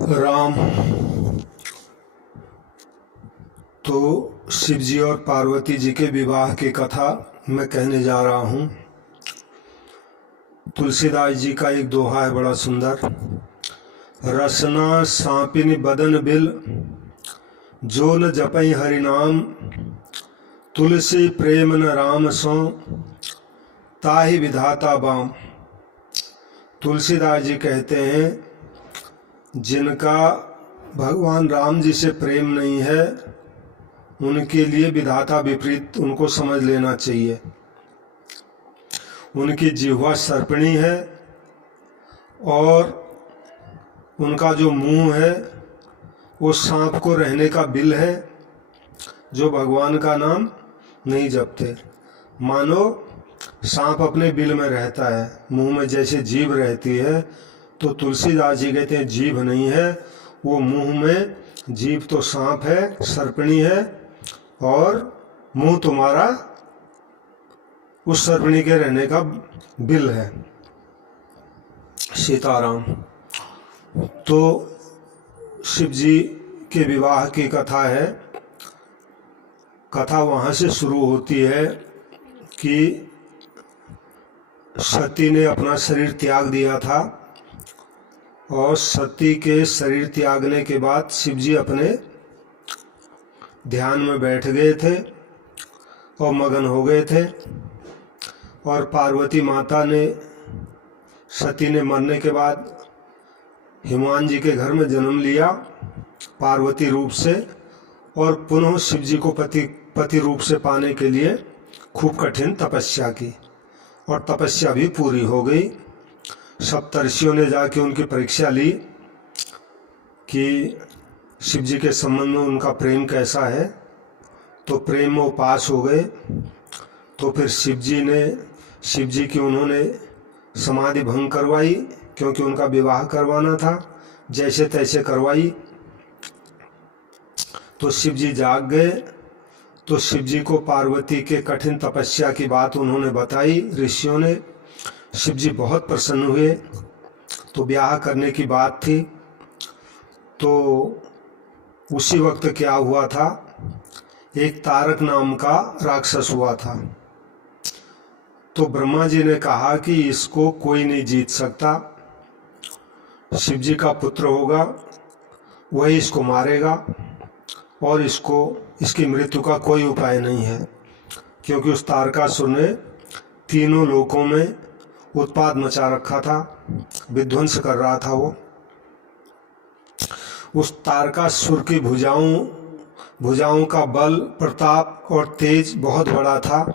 राम। तो शिव जी और पार्वती जी के विवाह की कथा मैं कहने जा रहा हूँ। तुलसीदास जी का एक दोहा है बड़ा सुंदर। रसना सांपिन बदन बिल, जो न जपई हरि नाम, तुलसी प्रेम न राम सो, ताहि विधाता बाम। तुलसीदास जी कहते हैं, जिनका भगवान राम जी से प्रेम नहीं है उनके लिए विधाता विपरीत उनको समझ लेना चाहिए। उनकी जिह्वा सर्पिणी है और उनका जो मुंह है वो सांप को रहने का बिल है, जो भगवान का नाम नहीं जपते। मानो सांप अपने बिल में रहता है, मुंह में जैसे जीभ रहती है, तो तुलसीदास जी कहते हैं जीभ नहीं है, वो मुंह में जीभ तो सांप है, सर्पिणी है, और मुंह तुम्हारा उस सर्पिणी के रहने का बिल है। सीताराम। तो शिव जी के विवाह की कथा है। कथा वहाँ से शुरू होती है कि सती ने अपना शरीर त्याग दिया था और सती के शरीर त्यागने के बाद शिव जी अपने ध्यान में बैठ गए थे और मगन हो गए थे। और पार्वती माता ने, सती ने मरने के बाद हिमान जी के घर में जन्म लिया पार्वती रूप से, और पुनः शिव जी को पति रूप से पाने के लिए खूब कठिन तपस्या की, और तपस्या भी पूरी हो गई। सप्तर्षियों ने जाके उनकी परीक्षा ली कि शिव जी के संबंध में उनका प्रेम कैसा है, तो प्रेम में वो पास हो गए। तो फिर शिव जी की उन्होंने समाधि भंग करवाई, क्योंकि उनका विवाह करवाना था, जैसे तैसे करवाई। तो शिव जी जाग गए। तो शिव जी को पार्वती के कठिन तपस्या की बात उन्होंने बताई ऋषियों ने। शिव जी बहुत प्रसन्न हुए। तो ब्याह करने की बात थी। तो उसी वक्त क्या हुआ था, एक तारक नाम का राक्षस हुआ था। तो ब्रह्मा जी ने कहा कि इसको कोई नहीं जीत सकता, शिव जी का पुत्र होगा, वही इसको मारेगा, और इसकी मृत्यु का कोई उपाय नहीं है, क्योंकि उस तारकासुर ने तीनों लोकों में उत्पात मचा रखा था, विध्वंस कर रहा था। वो उस तारकासुर की भुजाओं का बल, प्रताप और तेज बहुत बड़ा था।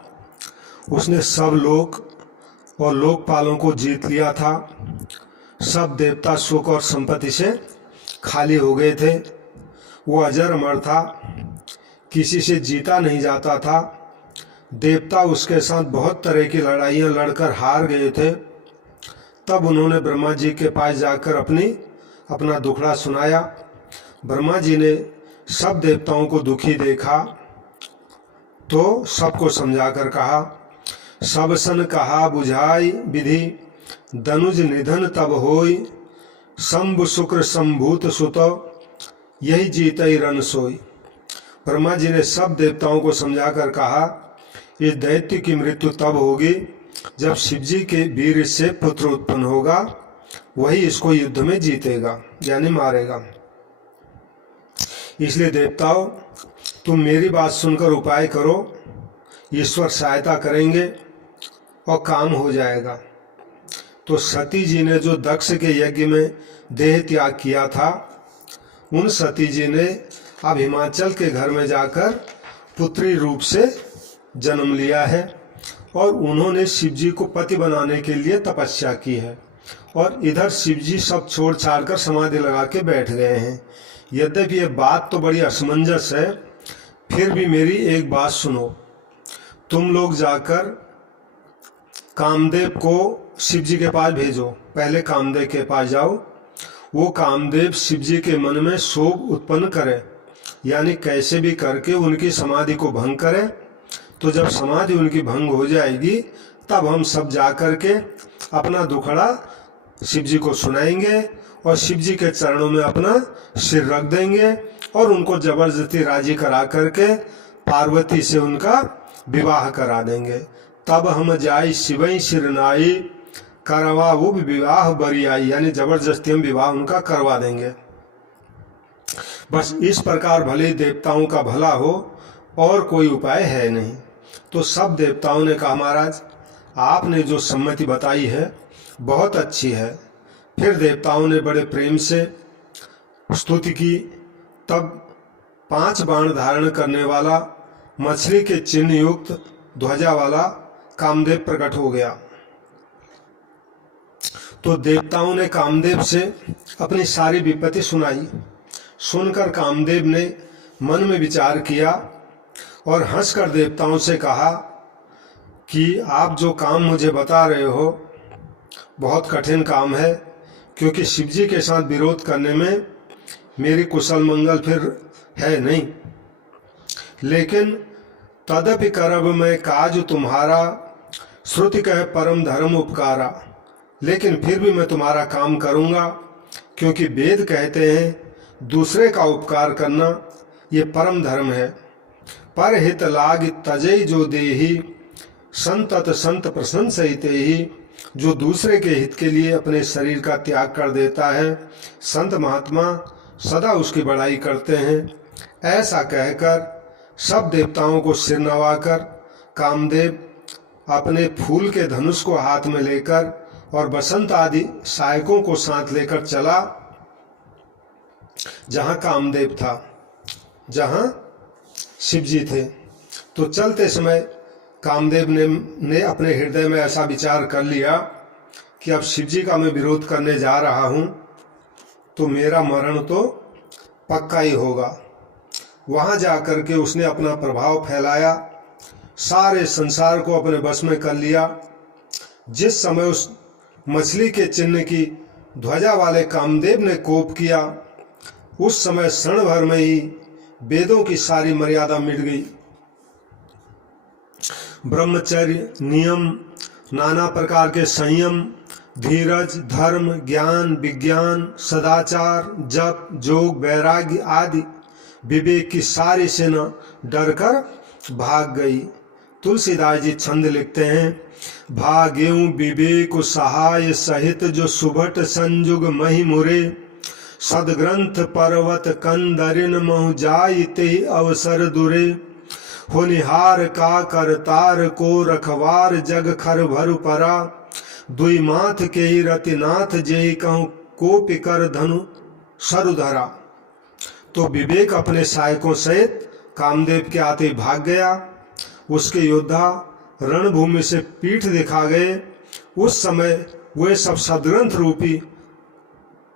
उसने सब लोक और लोकपालों को जीत लिया था। सब देवता सुख और संपत्ति से खाली हो गए थे। वो अजर अमर था, किसी से जीता नहीं जाता था। देवता उसके साथ बहुत तरह की लड़ाइयाँ लड़कर हार गए थे। तब उन्होंने ब्रह्मा जी के पास जाकर अपना दुखड़ा सुनाया। ब्रह्मा जी ने सब देवताओं को दुखी देखा तो सबको समझाकर कहा, सब सन कहा बुझाई विधि, दनुज निधन तब होई, शंभु शुक्र संभूत सुत, यही जीतई रन सोई। ब्रह्मा जी ने सब देवताओं को समझाकर कहा, इस दैत्य की मृत्यु तब होगी जब शिव जी के वीर से पुत्र उत्पन्न होगा, वही इसको युद्ध में जीतेगा, यानी मारेगा। इसलिए देवताओं, तुम मेरी बात सुनकर उपाय करो, ईश्वर सहायता करेंगे और काम हो जाएगा। तो सती जी ने जो दक्ष के यज्ञ में देह त्याग किया था, उन सती जी ने अब हिमाचल के घर में जाकर पुत्री रूप से जन्म लिया है, और उन्होंने शिव जी को पति बनाने के लिए तपस्या की है। और इधर शिव जी सब छोड़ छाड़ कर समाधि लगा के बैठ गए हैं। यद्यपि ये बात तो बड़ी असमंजस है, फिर भी मेरी एक बात सुनो। तुम लोग जाकर कामदेव को शिव जी के पास भेजो। पहले कामदेव के पास जाओ, वो कामदेव शिव जी के मन में शोभ उत्पन्न करे, यानी कैसे भी करके उनकी समाधि को भंग करे। तो जब समाधि उनकी भंग हो जाएगी, तब हम सब जा कर के अपना दुखड़ा शिव जी को सुनाएंगे और शिव जी के चरणों में अपना सिर रख देंगे और उनको जबरदस्ती राजी करा करके पार्वती से उनका विवाह करा देंगे। तब हम जाई शिवई सिरनाई करवा वो विवाह बरी आई, यानी जबरदस्ती हम विवाह उनका करवा देंगे। बस इस प्रकार भले ही देवताओं का भला हो और कोई उपाय है नहीं। तो सब देवताओं ने कहा महाराज आपने जो सम्मति बताई है बहुत अच्छी है। फिर देवताओं ने बड़े प्रेम से स्तुति की। तब 5 बाण धारण करने वाला मछली के चिन्ह युक्त ध्वजा वाला कामदेव प्रकट हो गया। तो देवताओं ने कामदेव से अपनी सारी विपत्ति सुनाई। सुनकर कामदेव ने मन में विचार किया और हंसकर देवताओं से कहा कि आप जो काम मुझे बता रहे हो बहुत कठिन काम है, क्योंकि शिवजी के साथ विरोध करने में मेरी कुशल मंगल फिर है नहीं। लेकिन तदपि करब मैं काज तुम्हारा, श्रुति कह परम धर्म उपकारा। लेकिन फिर भी मैं तुम्हारा काम करूँगा, क्योंकि वेद कहते हैं दूसरे का उपकार करना ये परम धर्म है। पर हित लाग तजई जो देही, संतत संत प्रशंसते ही। जो दूसरे के हित के लिए अपने शरीर का त्याग कर देता है, संत महात्मा सदा उसकी बड़ाई करते हैं। ऐसा कहकर सब देवताओं को सिर नवाकर कामदेव अपने फूल के धनुष को हाथ में लेकर और बसंत आदि सहायकों को साथ लेकर चला जहां कामदेव था, जहां शिवजी थे। तो चलते समय कामदेव ने अपने हृदय में ऐसा विचार कर लिया कि अब शिवजी का मैं विरोध करने जा रहा हूं तो मेरा मरण तो पक्का ही होगा। वहां जाकर के उसने अपना प्रभाव फैलाया, सारे संसार को अपने बस में कर लिया। जिस समय उस मछली के चिन्ह की ध्वजा वाले कामदेव ने कोप किया, उस समय क्षण भर में ही वेदों की सारी मर्यादा मिट गई। ब्रह्मचर्य, नियम, नाना प्रकार के संयम, धीरज, धर्म, ज्ञान, विज्ञान, सदाचार, जप, जोग, वैराग्य आदि विवेक की सारी सेना डरकर भाग गई। तुलसीदास जी छंद लिखते हैं, भाग्यऊ विवेक सहाय सहित जो सुभट संजुग मही मुरे, सदग्रंथ पर्वत कंदरिन महु जाई ते अवसर दुरे, होनिहार का करतार को रखवार जग खर भरु परा, दुई माथ के रतिनाथ जेहि कहूँ कोपि कर धनु सरुधरा। तो विवेक अपने सहायकों सहित कामदेव के आते भाग गया। उसके योद्धा रणभूमि से पीठ दिखा गए। उस समय वे सब सदग्रंथ रूपी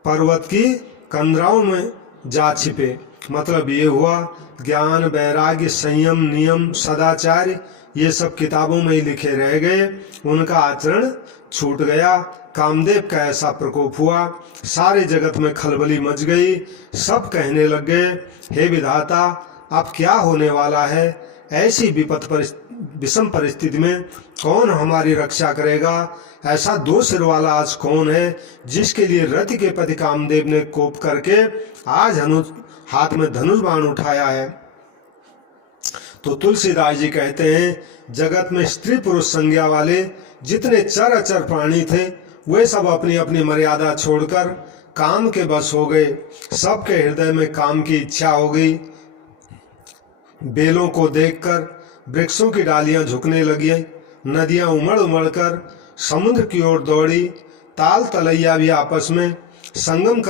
पर्वत की कंदराओं में जा छिपे। मतलब ये हुआ ज्ञान, वैराग्य, संयम, नियम, सदाचार ये सब किताबों में ही लिखे रह गए। उनका आचरण छूट गया। कामदेव का ऐसा प्रकोप हुआ, सारे जगत में खलबली मच गई। सब कहने लग गए, हे विधाता अब क्या होने वाला है? ऐसी विषम परिस्थिति में कौन हमारी रक्षा करेगा? ऐसा 2 सिर वाला आज कौन है जिसके लिए रति के पति कामदेव ने कोप करके आज हाथ में धनुष बाण उठाया है? तो तुलसीदास जी कहते हैं, जगत में स्त्री पुरुष संज्ञा वाले जितने चर अचर प्राणी थे वे सब अपनी अपनी मर्यादा छोड़कर काम के बस हो गए। सबके हृदय में काम की इच्छा हो गई। बेलों को देखकर वृक्षों की डालियां झुकने लगी, नदियां उमड़ उमड़ कर समुद्र की ओर दौड़ी, ताल तलैया भी आपस में संगम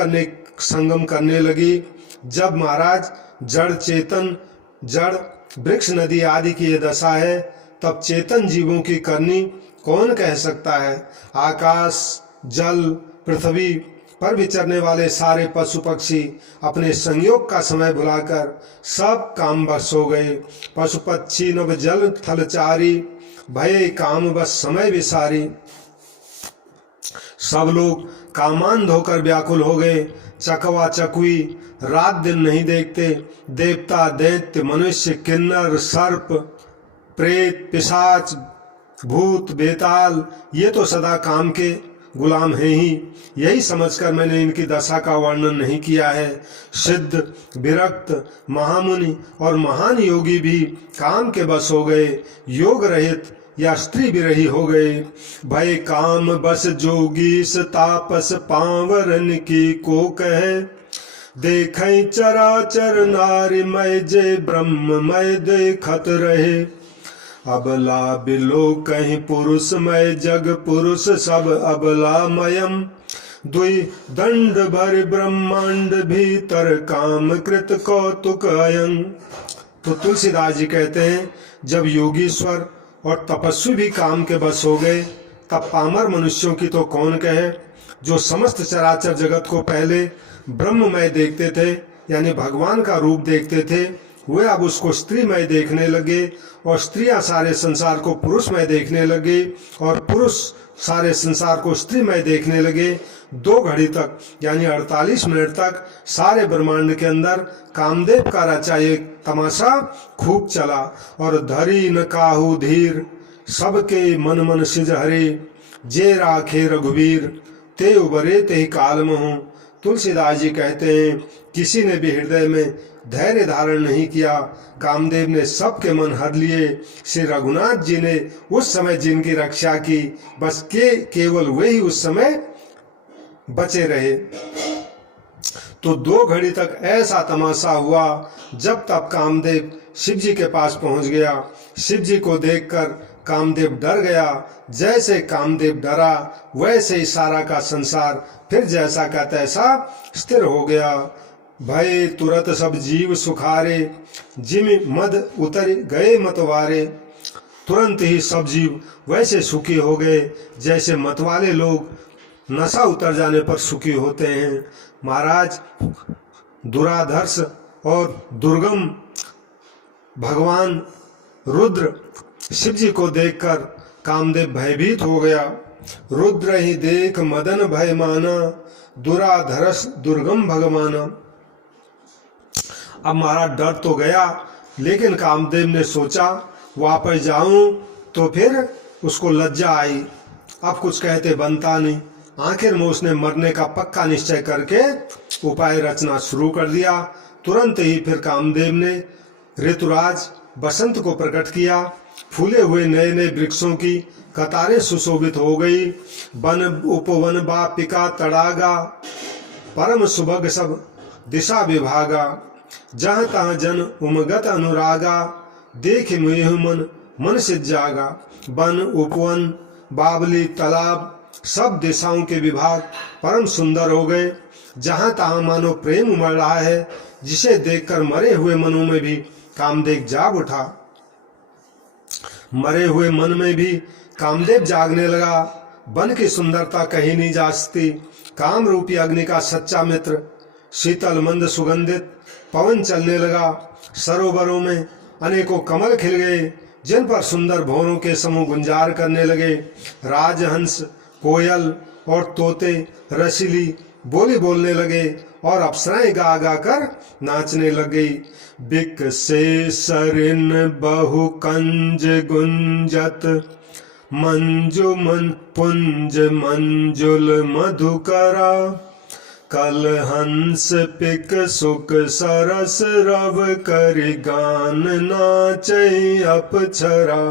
करने लगी। जब महाराज जड़ चेतन, जड़ वृक्ष, नदी आदि की ये दशा है, तब चेतन जीवों की करनी कौन कह सकता है? आकाश, जल, पृथ्वी पर विचरने वाले सारे पशु पक्षी अपने संयोग का समय भुलाकर सब काम बस हो गए। पशु पक्षी नभ जल थलचारी, भय काम बस समय विसारी। सब लोग कामांध होकर व्याकुल हो गए। चकवा चकुई रात दिन नहीं देखते। देवता, दैत्य, मनुष्य, किन्नर, सर्प, प्रेत, पिशाच, भूत, बेताल ये तो सदा काम के गुलाम हैं ही, यही समझकर मैंने इनकी दशा का वर्णन नहीं किया है। सिद्ध, विरक्त, महामुनि और महान योगी भी काम के बस हो गए, योग रहित या स्त्री विरही हो गए। भय काम बस जोगीस तापस पावरन की को कहे, देखै चराचर नारी मय जे ब्रह्ममय देखत रहे। अबला बिलो कहीं पुरुषमय जग पुरुष सब अबलामयम, दुई दंड भर ब्रह्मांड भीतर काम कृत कौतुक अयं। तो तुलसीदास जी कहते हैं, जब योगीश्वर और तपस्वी भी काम के बस हो गए, तब पामर मनुष्यों की तो कौन कहे, जो समस्त चराचर जगत को पहले ब्रह्ममय देखते थे, यानी भगवान का रूप देखते थे, वे अब उसको स्त्रीमय देखने लगे, और स्त्रियां सारे संसार को पुरुषमय देखने लगे, और पुरुष सारे संसार को स्त्रीमय देखने लगे। 2 घड़ी तक यानी 48 मिनट तक सारे ब्रह्मांड के अंदर कामदेव का रचा एक तमाशा खूब चला। और धरी न काहू धीर सबके मन मन सिज हरे, जे राखे रघुवीर ते उबरे ते काल महु। तुलसीदास जी कहते हैं, किसी ने भी हृदय में धैर्य धारण नहीं किया, कामदेव ने सबके मन हर लिए। श्री रघुनाथ जी ने उस समय जिनकी रक्षा की, बस केवल वही उस समय बचे रहे। तो 2 घड़ी तक ऐसा तमाशा हुआ, जब तब कामदेव शिव जी के पास पहुंच गया। शिव जी को देखकर कामदेव डर गया। जैसे कामदेव डरा, वैसे ही सारा का संसार फिर जैसा का तैसा स्थिर हो गया। भय तुरत सब जीव सुखारे, जिम मद उतर गए मतवारे। तुरंत ही सब जीव वैसे सुखी हो गए जैसे मतवाले लोग नशा उतर जाने पर सुखी होते हैं। महाराज, दुराधर्ष और दुर्गम भगवान रुद्र शिव जी को देखकर कामदेव भयभीत हो गया। रुद्र ही देख मदन भय माना, दुराधर्ष दुर्गम भगवाना। अब महाराज डर तो गया, लेकिन कामदेव ने सोचा वापस जाऊं तो फिर उसको लज्जा आई, अब कुछ कहते बनता नहीं। आखिर में उसने मरने का पक्का निश्चय करके उपाय रचना शुरू कर दिया। तुरंत ही फिर कामदेव ने ऋतुराज बसंत को प्रकट किया। फूले हुए नए नए वृक्षों की कतारें सुशोभित हो गई। वन उपवन बापिका तड़ागा, परम सुभग सब दिशा विभागा। जहाँ तहाँ जन उमगत अनुरागा, देख मुह मन मन से जागा। वन उपवन बावली तालाब सब दिशाओं के विभाग परम सुंदर हो गए। जहाँ तहाँ मानो प्रेम उमड़ रहा है, जिसे देखकर मरे हुए मनों में भी कामदेव जाग उठा। मरे हुए मन में भी कामदेव जागने लगा। वन की सुंदरता कहीं नहीं जा सकती। काम रूपी अग्नि का सच्चा मित्र शीतल मंद सुगंधित पवन चलने लगा। सरोवरों में अनेकों कमल खिल गए, जिन पर सुंदर भौरों के समूह गुंजार करने लगे। राजहंस, कोयल और तोते रसीली बोली बोलने लगे और अप्सराएं गा गा कर नाचने लग गई। बिक से सरिन बहु कंज गुंजत, मंजु मन पुंज मंजुल मधुकरा। कल हंस पिक सुख सरस रव कर गान नाचै अपछरा।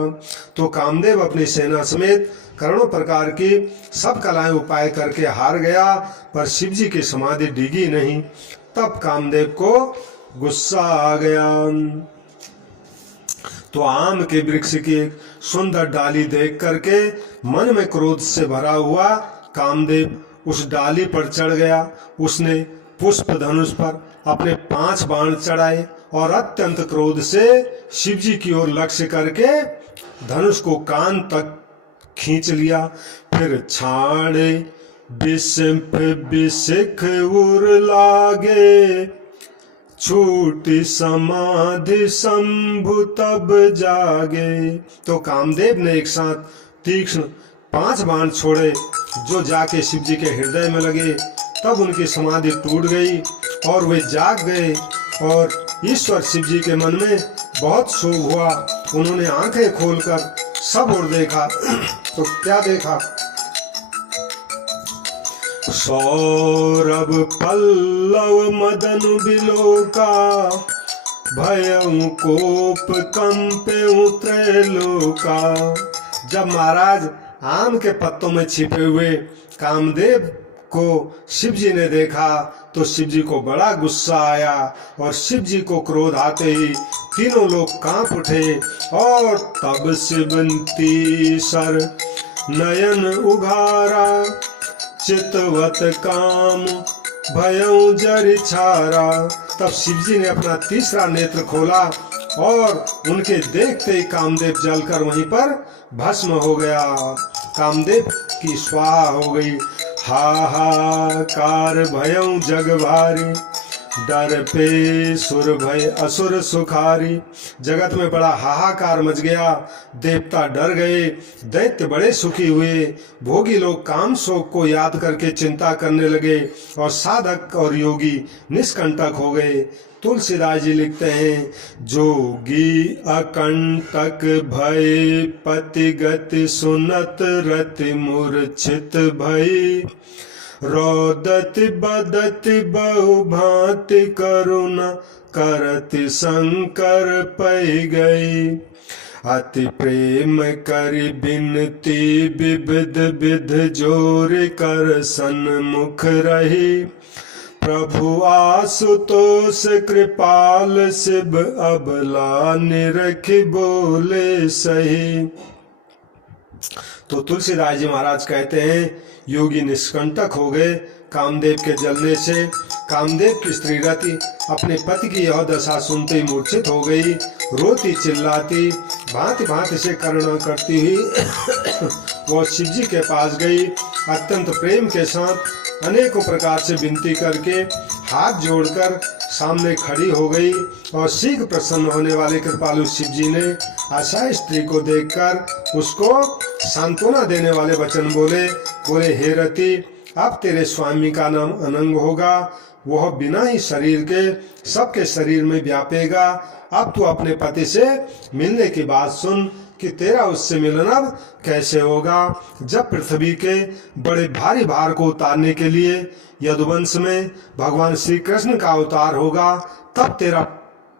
तो कामदेव अपनी सेना समेत करोड़ों प्रकार की सब कलाएं उपाय करके हार गया, पर शिव जी की समाधि डिगी नहीं। तब कामदेव को गुस्सा आ गया। तो आम के वृक्ष की एक सुंदर डाली देख करके मन में क्रोध से भरा हुआ कामदेव उस डाली पर चढ़ गया। उसने पुष्प धनुष पर अपने 5 बाण चढ़ाए और अत्यंत क्रोध से शिव जी की ओर लक्ष्य करके धनुष को कान तक खींच लिया। फिर छाड़े बिसिंप बिसिख उर लागे, छूटी समाधि शंभु तब जागे। तो कामदेव ने एक साथ तीक्ष्ण 5 बाण छोड़े, जो जाके शिव जी के हृदय में लगे। तब उनकी समाधि टूट गई और वे जाग गए। और ईश्वर शिव जी के मन में बहुत शोक हुआ। उन्होंने आंखें खोलकर सब ओर देखा तो क्या देखा, सौरभ पल्लव मदन बिलोका, भयं कोप कंपेउ त्रैलोका। जब महाराज आम के पत्तों में छिपे हुए कामदेव को शिव जी ने देखा तो शिव जी को बड़ा गुस्सा आया और शिव जी को क्रोध आते ही तीनों लोग कांप उठे। और तब शिवंती सर नयन उघारा, चितवत काम भयं जरि छारा। तब शिव जी ने अपना तीसरा नेत्र खोला और उनके देखते ही कामदेव जलकर वहीं पर भस्म हो गया। कामदेव की स्वाहा हो गई। हाहाकार भयं जग भारी, डर पे सुर भय असुर सुखारी। जगत में बड़ा हाहाकार मच गया, देवता डर गए, दैत्य बड़े सुखी हुए। भोगी लोग काम शोक को याद करके चिंता करने लगे और साधक और योगी निष्कंटक हो गए। तुलसीदास जी लिखते हैं, जोगी अकंटक भय पति गति सुनत रति मूर्छित भई, रोदति बदति बहु भांति करुणा करति शंकर पै गई। अति प्रेम करि बिनती विविध विध जोर कर सन्मुख रही, प्रभु आशुतोष कृपाल शिव अबला निरख बोले सही। तो तुलसीदास जी महाराज कहते हैं, योगी निष्कंटक हो गए कामदेव के जलने से। कामदेव की स्त्री रति अपने पति की यह दशा सुनते ही मूर्छित हो गई। रोती चिल्लाती भांति भांति से करुणा करती हुई वो शिव जी के पास गई। अत्यंत प्रेम के साथ अनेकों प्रकार से विनती करके हाथ जोड़कर सामने खड़ी हो गई। और शीघ्र प्रसन्न होने वाले कृपालु शिव जी ने असहाय स्त्री को देखकर उसको सांत्वना देने वाले वचन बोले। हे रति, अब तेरे स्वामी का नाम अनंग होगा, वह बिना ही शरीर के सबके शरीर में व्यापेगा। अब तू अपने पति से मिलने की बात सुन कि तेरा उससे मिलन अब कैसे होगा। जब पृथ्वी के बड़े भारी भार को उतारने के लिए यदुवंश में भगवान श्री कृष्ण का अवतार होगा, तब तेरा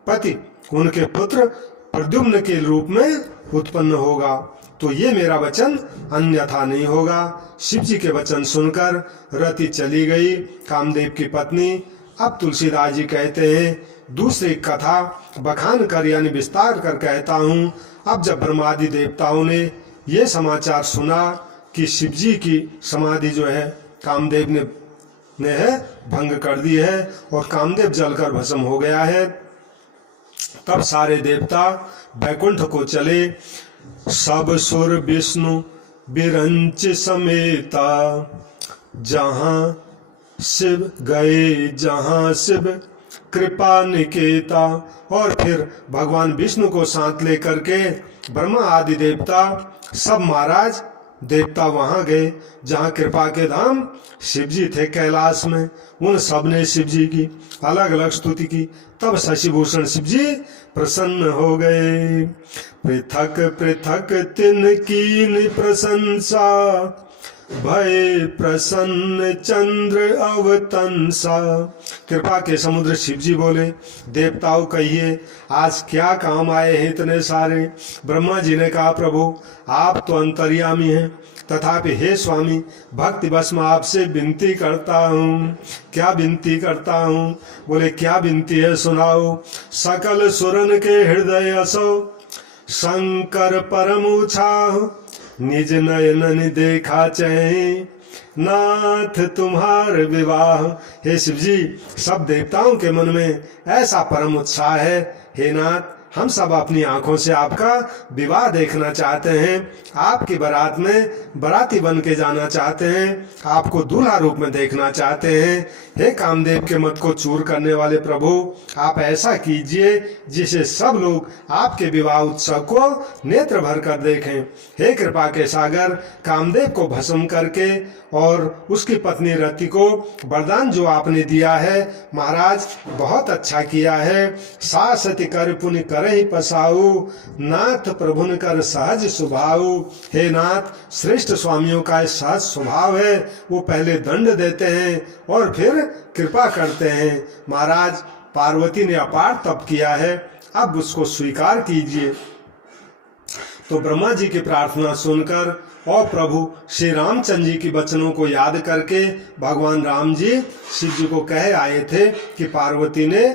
पति उनके पुत्र प्रद्युम्न के रूप में उत्पन्न होगा। तो ये मेरा वचन अन्यथा नहीं होगा। शिव जी के वचन सुनकर रति चली गई, कामदेव की पत्नी। अब तुलसीदास जी कहते हैं, दूसरी कथा बखान कर यानी विस्तार कर कहता हूँ। अब जब ब्रह्मादि देवताओं ने ये समाचार सुना कि शिव जी की समाधि जो है कामदेव ने है भंग कर दी है और कामदेव जलकर भस्म हो गया है, तब सारे देवता बैकुंठ को चले। सब सुर विष्णु बिरंच समेता, जहाँ शिव गए जहाँ शिव कृपा निकेता। और फिर भगवान विष्णु को साथ लेकर के ब्रह्मा आदि देवता सब महाराज देवता वहां गए जहाँ कृपा के धाम शिव जी थे कैलाश में। उन सब ने शिव जी की अलग अलग स्तुति की। तब शशिभूषण शिव जी प्रसन्न हो गए। पृथक पृथक तिन कीन प्रशंसा, भय प्रसन्न चंद्र अवतंसा। कृपा के समुद्र शिव जी बोले, देवताओं कहिए आज क्या काम आए हैं इतने सारे। ब्रह्मा जी ने कहा, प्रभु आप तो अंतर्यामी हैं, तथापि हे स्वामी भक्ति बस मैं आपसे विनती करता हूँ। क्या विनती करता हूँ? बोले क्या विनती है सुनाओ। सकल सुरन के हृदय असो, शंकर परम उछाह, निज नयन देखा चहे, नाथ तुम्हार विवाह। हे शिव जी, सब देवताओं के मन में ऐसा परम उत्साह है, हे नाथ हम सब अपनी आंखों से आपका विवाह देखना चाहते हैं। आपकी बारात में बाराती बन के जाना चाहते हैं, आपको दूल्हा रूप में देखना चाहते हैं। हे कामदेव के मत को चूर करने वाले प्रभु, आप ऐसा कीजिए जिसे सब लोग आपके विवाह उत्सव को नेत्र भर कर देखें। हे कृपा के सागर, कामदेव को भस्म करके और उसकी पत्नी रति को वरदान जो आपने दिया है महाराज बहुत अच्छा किया है। सासति कर पुनि करहि पसाऊ, नाथ प्रभुन कर सहज स्वभाव। हे नाथ, श्रेष्ठ स्वामियों का सहज स्वभाव है, वो पहले दंड देते हैं और फिर कृपा करते हैं। महाराज, पार्वती ने अपार तप किया है, अब उसको स्वीकार कीजिए। तो ब्रह्मा जी की प्रार्थना सुनकर और प्रभु श्री रामचंद्र जी की वचनों को याद करके भगवान राम जी शिव जी को कह आए थे कि पार्वती ने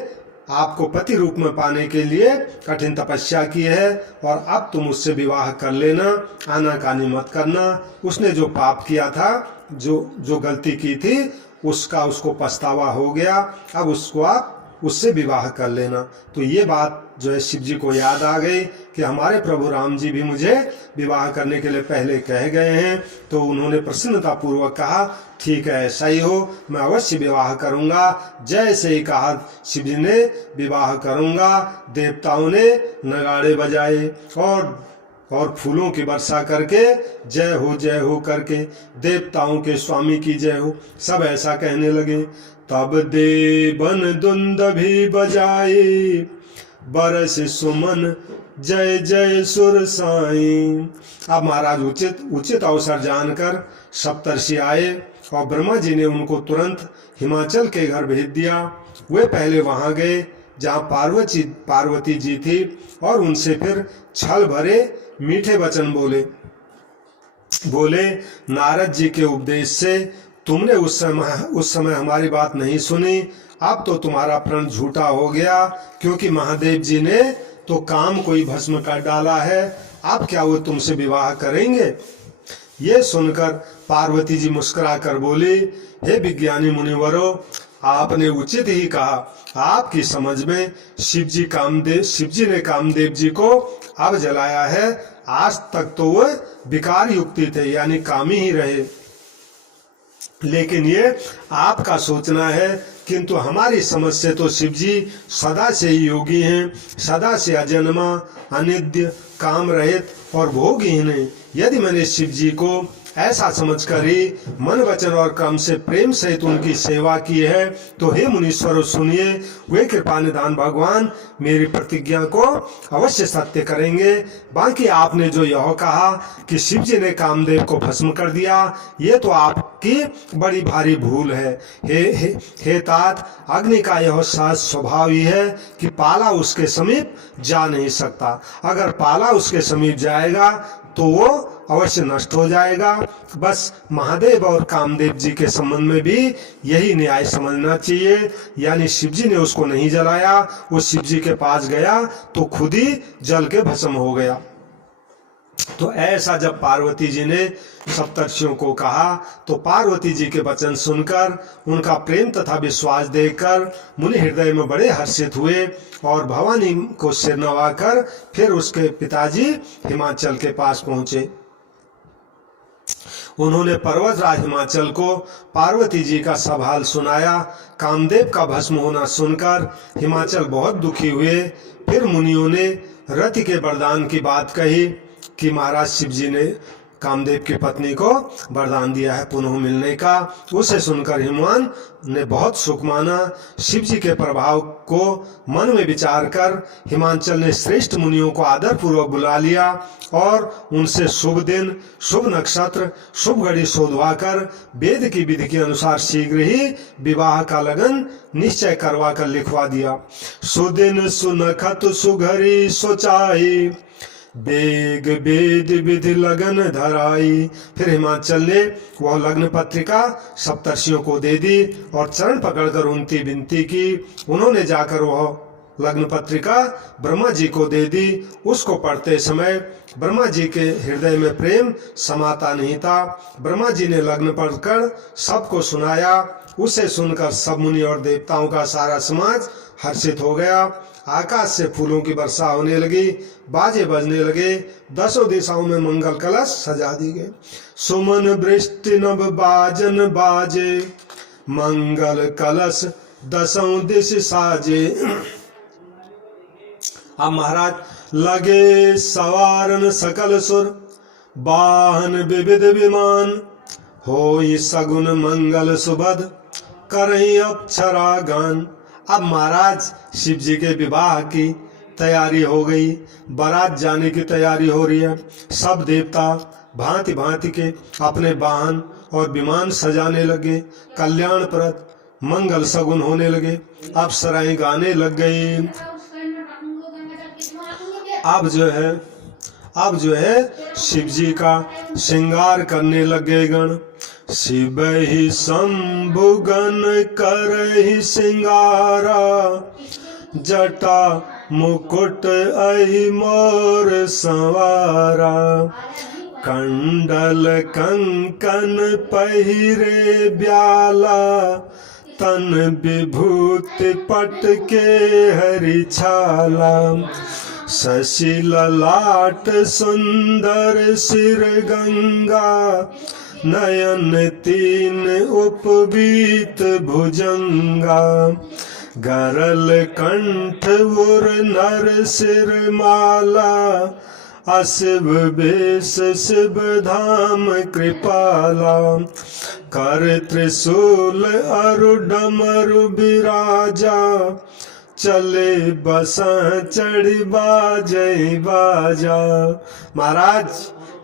आपको पति रूप में पाने के लिए कठिन तपस्या की है और अब तुम उससे विवाह कर लेना, आनाकानी मत करना। उसने जो पाप किया था, जो गलती की थी, उसको पछतावा हो गया, अब उसको आप उससे विवाह कर लेना। तो ये बात जो है शिव जी को याद आ गई कि हमारे प्रभु राम जी भी मुझे विवाह करने के लिए पहले कह गए हैं। तो उन्होंने प्रसन्नता पूर्वक कहा, ठीक है, ऐसा ही हो, मैं अवश्य विवाह करूंगा। जैसे ही कहा शिव जी ने विवाह करूंगा, देवताओं ने नगाड़े बजाए और फूलों की वर्षा करके जय हो करके देवताओं के स्वामी की जय हो सब ऐसा कहने लगे। तब देवन दुंदुभि बजाए, बरस सुमन जय जय सुर साई। अब महाराज उचित अवसर जानकर सप्तर्षि आए और ब्रह्मा जी ने उनको तुरंत हिमाचल के घर भेज दिया। वे पहले वहां गए जहां पार्वती जी थी और उनसे फिर छल भरे मीठे वचन बोले, नारद जी के उपदेश से तुमने उस समय हमारी बात नहीं सुनी। अब तो तुम्हारा प्रण झूठा हो गया, क्योंकि महादेव जी ने तो काम को ही भस्म कर डाला है। अब क्या वो तुमसे विवाह करेंगे? ये सुनकर पार्वती जी मुस्कुरा कर बोली, हे विज्ञानी मुनिवरों, आपने उचित ही कहा। आपकी समझ में शिव जी ने कामदेव जी को अब जलाया है। आज तक तो वो विकार युक्ति थे, यानी कामी ही रहे, लेकिन ये आपका सोचना है। किंतु हमारी समझ से तो शिव जी सदा से ही योगी हैं, सदा से अजन्मा, अनिद्य, काम रहित और भोगहीन हैं। यदि मैंने शिव जी को ऐसा समझकर ही मन वचन और कर्म से प्रेम सहित उनकी सेवा की है, तो हे मुनीश्वरों सुनिए, वे कृपा निधान भगवान मेरी प्रतिज्ञा को अवश्य सत्य करेंगे। बाकी आपने जो यह कहा कि शिव जी ने कामदेव को भस्म कर दिया, ये तो आपकी बड़ी भारी भूल है। हे तात, अग्नि का यह सहज स्वभाव ही है कि पाला उसके समीप जा नहीं सकता। अगर पाला उसके समीप जाएगा तो वो अवश्य नष्ट हो जाएगा। बस महादेव और कामदेव जी के संबंध में भी यही न्याय समझना चाहिए, यानी शिव जी ने उसको नहीं जलाया, वो शिव जी के पास गया तो खुद ही जल के भस्म हो गया। तो ऐसा जब पार्वती जी ने सप्तर्षियों को कहा, तो पार्वती जी के वचन सुनकर उनका प्रेम तथा विश्वास देखकर मुनि हृदय में बड़े हर्षित हुए और भवानी को सिर नवाकर फिर उसके पिताजी हिमाचल के पास पहुंचे। उन्होंने पर्वतराज हिमाचल को पार्वती जी का सब हाल सुनाया। कामदेव का भस्म होना सुनकर हिमाचल बहुत दुखी हुए। फिर मुनियों ने रति के वरदान की बात कही कि महाराज शिव जी ने कामदेव की पत्नी को वरदान दिया है पुनः मिलने का। उसे सुनकर हिमवान ने बहुत सुख माना। शिव जी के प्रभाव को मन में विचार कर हिमाचल ने श्रेष्ठ मुनियों को आदर पूर्वक बुला लिया और उनसे शुभ दिन, शुभ नक्षत्र, शुभ घड़ी शोधवा कर वेद की विधि के अनुसार शीघ्र ही विवाह का लगन निश्चय करवा कर लिखवा दिया। सुदिन सुनखत सुघड़ी सोचाई, बेग वेद विधि लगन धराई। फिर हिमाचल ने वह लग्न पत्रिका सप्तर्षियों को दे दी और चरण पकड़कर उनकी विनती की। उन्होंने जाकर वह लग्न पत्रिका ब्रह्मा जी को दे दी। उसको पढ़ते समय ब्रह्मा जी के हृदय में प्रेम समाता नहीं था। ब्रह्मा जी ने लग्न पढ़कर सबको सुनाया। उसे सुनकर सब मुनि और देवताओं का सारा समाज हर्षित हो गया। आकाश से फूलों की वर्षा होने लगी, बाजे बजने लगे, दसों दिशाओं में मंगल कलश सजा दी गए। सुमन वृष्टि नभ बाजन बाजे, मंगल कलश दसों दिश साजे। अब महाराज लगे सवारन सकल सुर, वाहन विविध विमान, होई सगुन मंगल सुबद, करई अप्सरा गान। अब महाराज शिव जी के विवाह की तैयारी हो गई, बारात जाने की तैयारी हो रही है। सब देवता भांति भांति के अपने वाहन और विमान सजाने लगे, कल्याणप्रद मंगल सगुन होने लगे, अप्सराएं गाने लग गई। अब जो है शिव जी का श्रृंगार करने लगे गण। शिव ही शंभु गण करहि श्रृंगारा, जटा मुकुट अहि मोर संवारा। कंडल कंकन पहिरे ब्याला, तन विभूति पट के हरि छाला। शशि ललाट सुंदर सिर गंगा, नयन तीन उपवीत भुजंगा। गरल कंठ उर नर सिर माला, अशिव बेश शिव धाम कृपाला। कर त्रिशूल अरु डमरु बिराजा, चले बसा चढ़ी बाजै बाजा। महाराज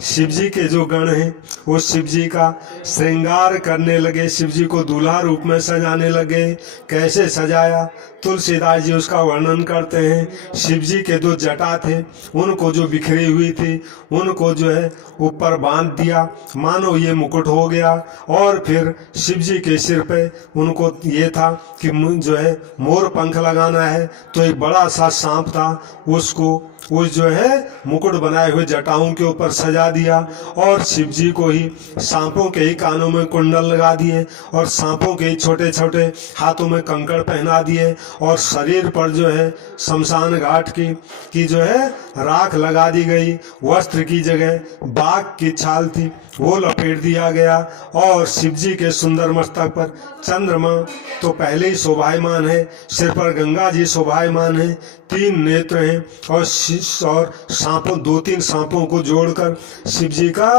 शिव जी के जो गण हैं वो शिव जी का श्रृंगार करने लगे, शिव जी को दूल्हा रूप में सजाने लगे। कैसे सजाया, तुलसीदास जी उसका वर्णन करते हैं। शिव जी के दो जटा थे, उनको जो बिखरी हुई थी उनको जो है ऊपर बांध दिया, मानो ये मुकुट हो गया। और फिर शिव जी के सिर पे उनको ये था कि जो है मोर पंख लगाना है, तो एक बड़ा सा सांप था, उसको उस जो है मुकुट बनाए हुए जटाओं के ऊपर सजा दिया। और शिव जी को ही सांपों के ही कानों में कुंडल लगा दिए, और सांपों के ही छोटे छोटे हाथों में कंकड़ पहना दिए, और शरीर पर जो है शमशान घाट की जो है राख लगा दी गई। वस्त्र की जगह बाघ की छाल थी, वो लपेट दिया गया। और शिव जी के सुंदर मस्तक पर चंद्रमा तो पहले ही शोभायमान है, सिर पर गंगा जी शोभायमान है, 3 नेत्र हैं, और सांपों 2-3 सांपों को जोड़कर शिव जी का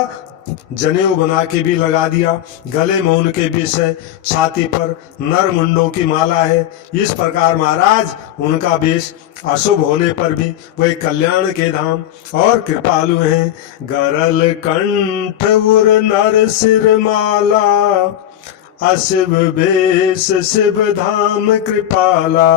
जनेऊ बना के भी लगा दिया। गले में उनके विष है, छाती पर नर मुंडों की माला है। इस प्रकार महाराज उनका वेश अशुभ होने पर भी वही कल्याण के धाम और कृपालु हैं। गरल कंठ उर नर सिर माला, अशिव बेश शिव धाम कृपाला।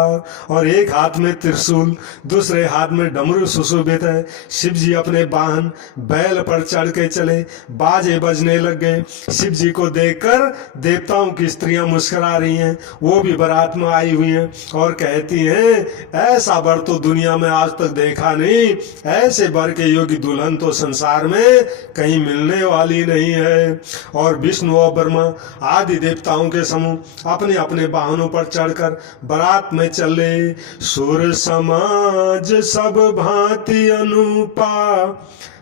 और एक हाथ में त्रिशूल, दूसरे हाथ में डमरू सुशोभित है। शिव जी अपने वाहन बैल पर चढ़ के चले, बाजे बजने लग गए। शिव जी को देखकर देवताओं की स्त्रियां मुस्कुरा रही हैं, वो भी बारात में आई हुई हैं और कहती हैं ऐसा वर तो दुनिया में आज तक देखा नहीं, ऐसे वर के योगी दुल्हन तो संसार में कहीं मिलने वाली नहीं है। और विष्णु और ब्रह्मा आदि देवताओं के समूह अपने अपने वाहनों पर चढ़कर बारात में चले। सुर समाज सब भांति अनुपा,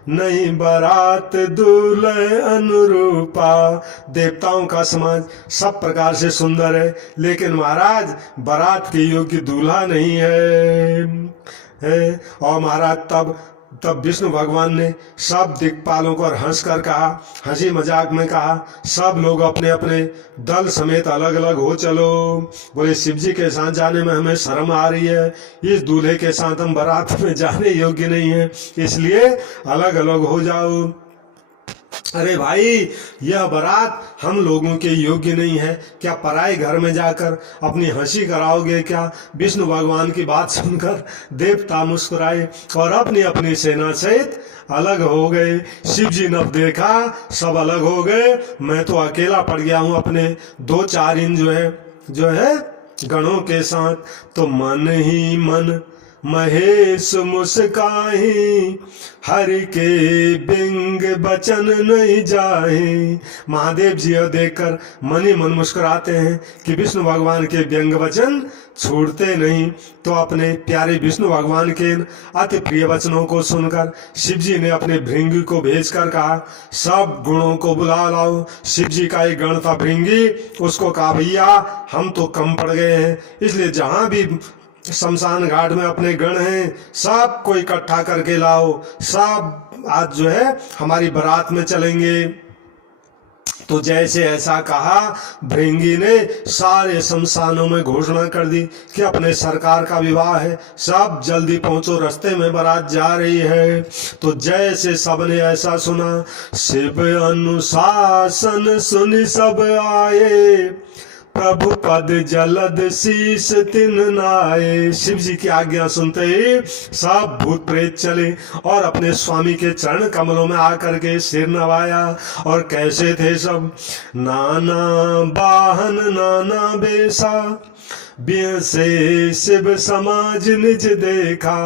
नहीं बारात दूल्हे अनुरूपा। देवताओं का समाज सब प्रकार से सुंदर है, लेकिन महाराज बारात के योग्य दूल्हा नहीं है। और महाराज तब विष्णु भगवान ने सब दिक्पालों को हंस कर कहा, हंसी मजाक में कहा, सब लोग अपने अपने दल समेत अलग अलग हो चलो। बोले शिव जी के साथ जाने में हमें शर्म आ रही है, इस दूल्हे के साथ हम बारात में जाने योग्य नहीं है, इसलिए अलग अलग हो जाओ। अरे भाई, यह बारात हम लोगों के योग्य नहीं है, क्या पराए घर में जाकर अपनी हंसी कराओगे क्या? विष्णु भगवान की बात सुनकर देवता मुस्कुराए और अपनी अपनी सेना सहित अलग हो गए। शिव जी ने देखा सब अलग हो गए, मैं तो अकेला पड़ गया हूँ अपने 2-4 इन जो है गणों के साथ। तो मन ही मन महेश मुस्काही, हरि के बिंग बचन नहीं जाए। महादेव जी देखकर मन ही मन मुस्कुराते हैं कि विष्णु भगवान के व्यंग वचन छूटते नहीं। तो अपने प्यारे विष्णु भगवान के अति प्रिय वचनों को सुनकर शिव जी ने अपने भृंगी को भेजकर कहा सब गुणों को बुला लाओ। शिव जी का एक गण था भृंगी, उसको कहा भैया हम तो कम पड़ गए हैं, इसलिए जहां भी शमशान घाट में अपने गण हैं सब को इकट्ठा करके लाओ, सब आज जो है हमारी बारात में चलेंगे। तो जैसे ऐसा कहा, भृंगी ने सारे शमशानों में घोषणा कर दी कि अपने सरकार का विवाह है, सब जल्दी पहुंचो, रास्ते में बारात जा रही है। तो जैसे सबने ऐसा सुना, शिव अनुशासन सुन सब आए, प्रभु पद जलद शीस तिन नाये। शिव जी की आज्ञा सुनते ही सब भूत प्रेत चले और अपने स्वामी के चरण कमलों में आकर के सिर नवाया। और कैसे थे सब, नाना वाहन नाना बेसा, से शिव समाज निज देखा।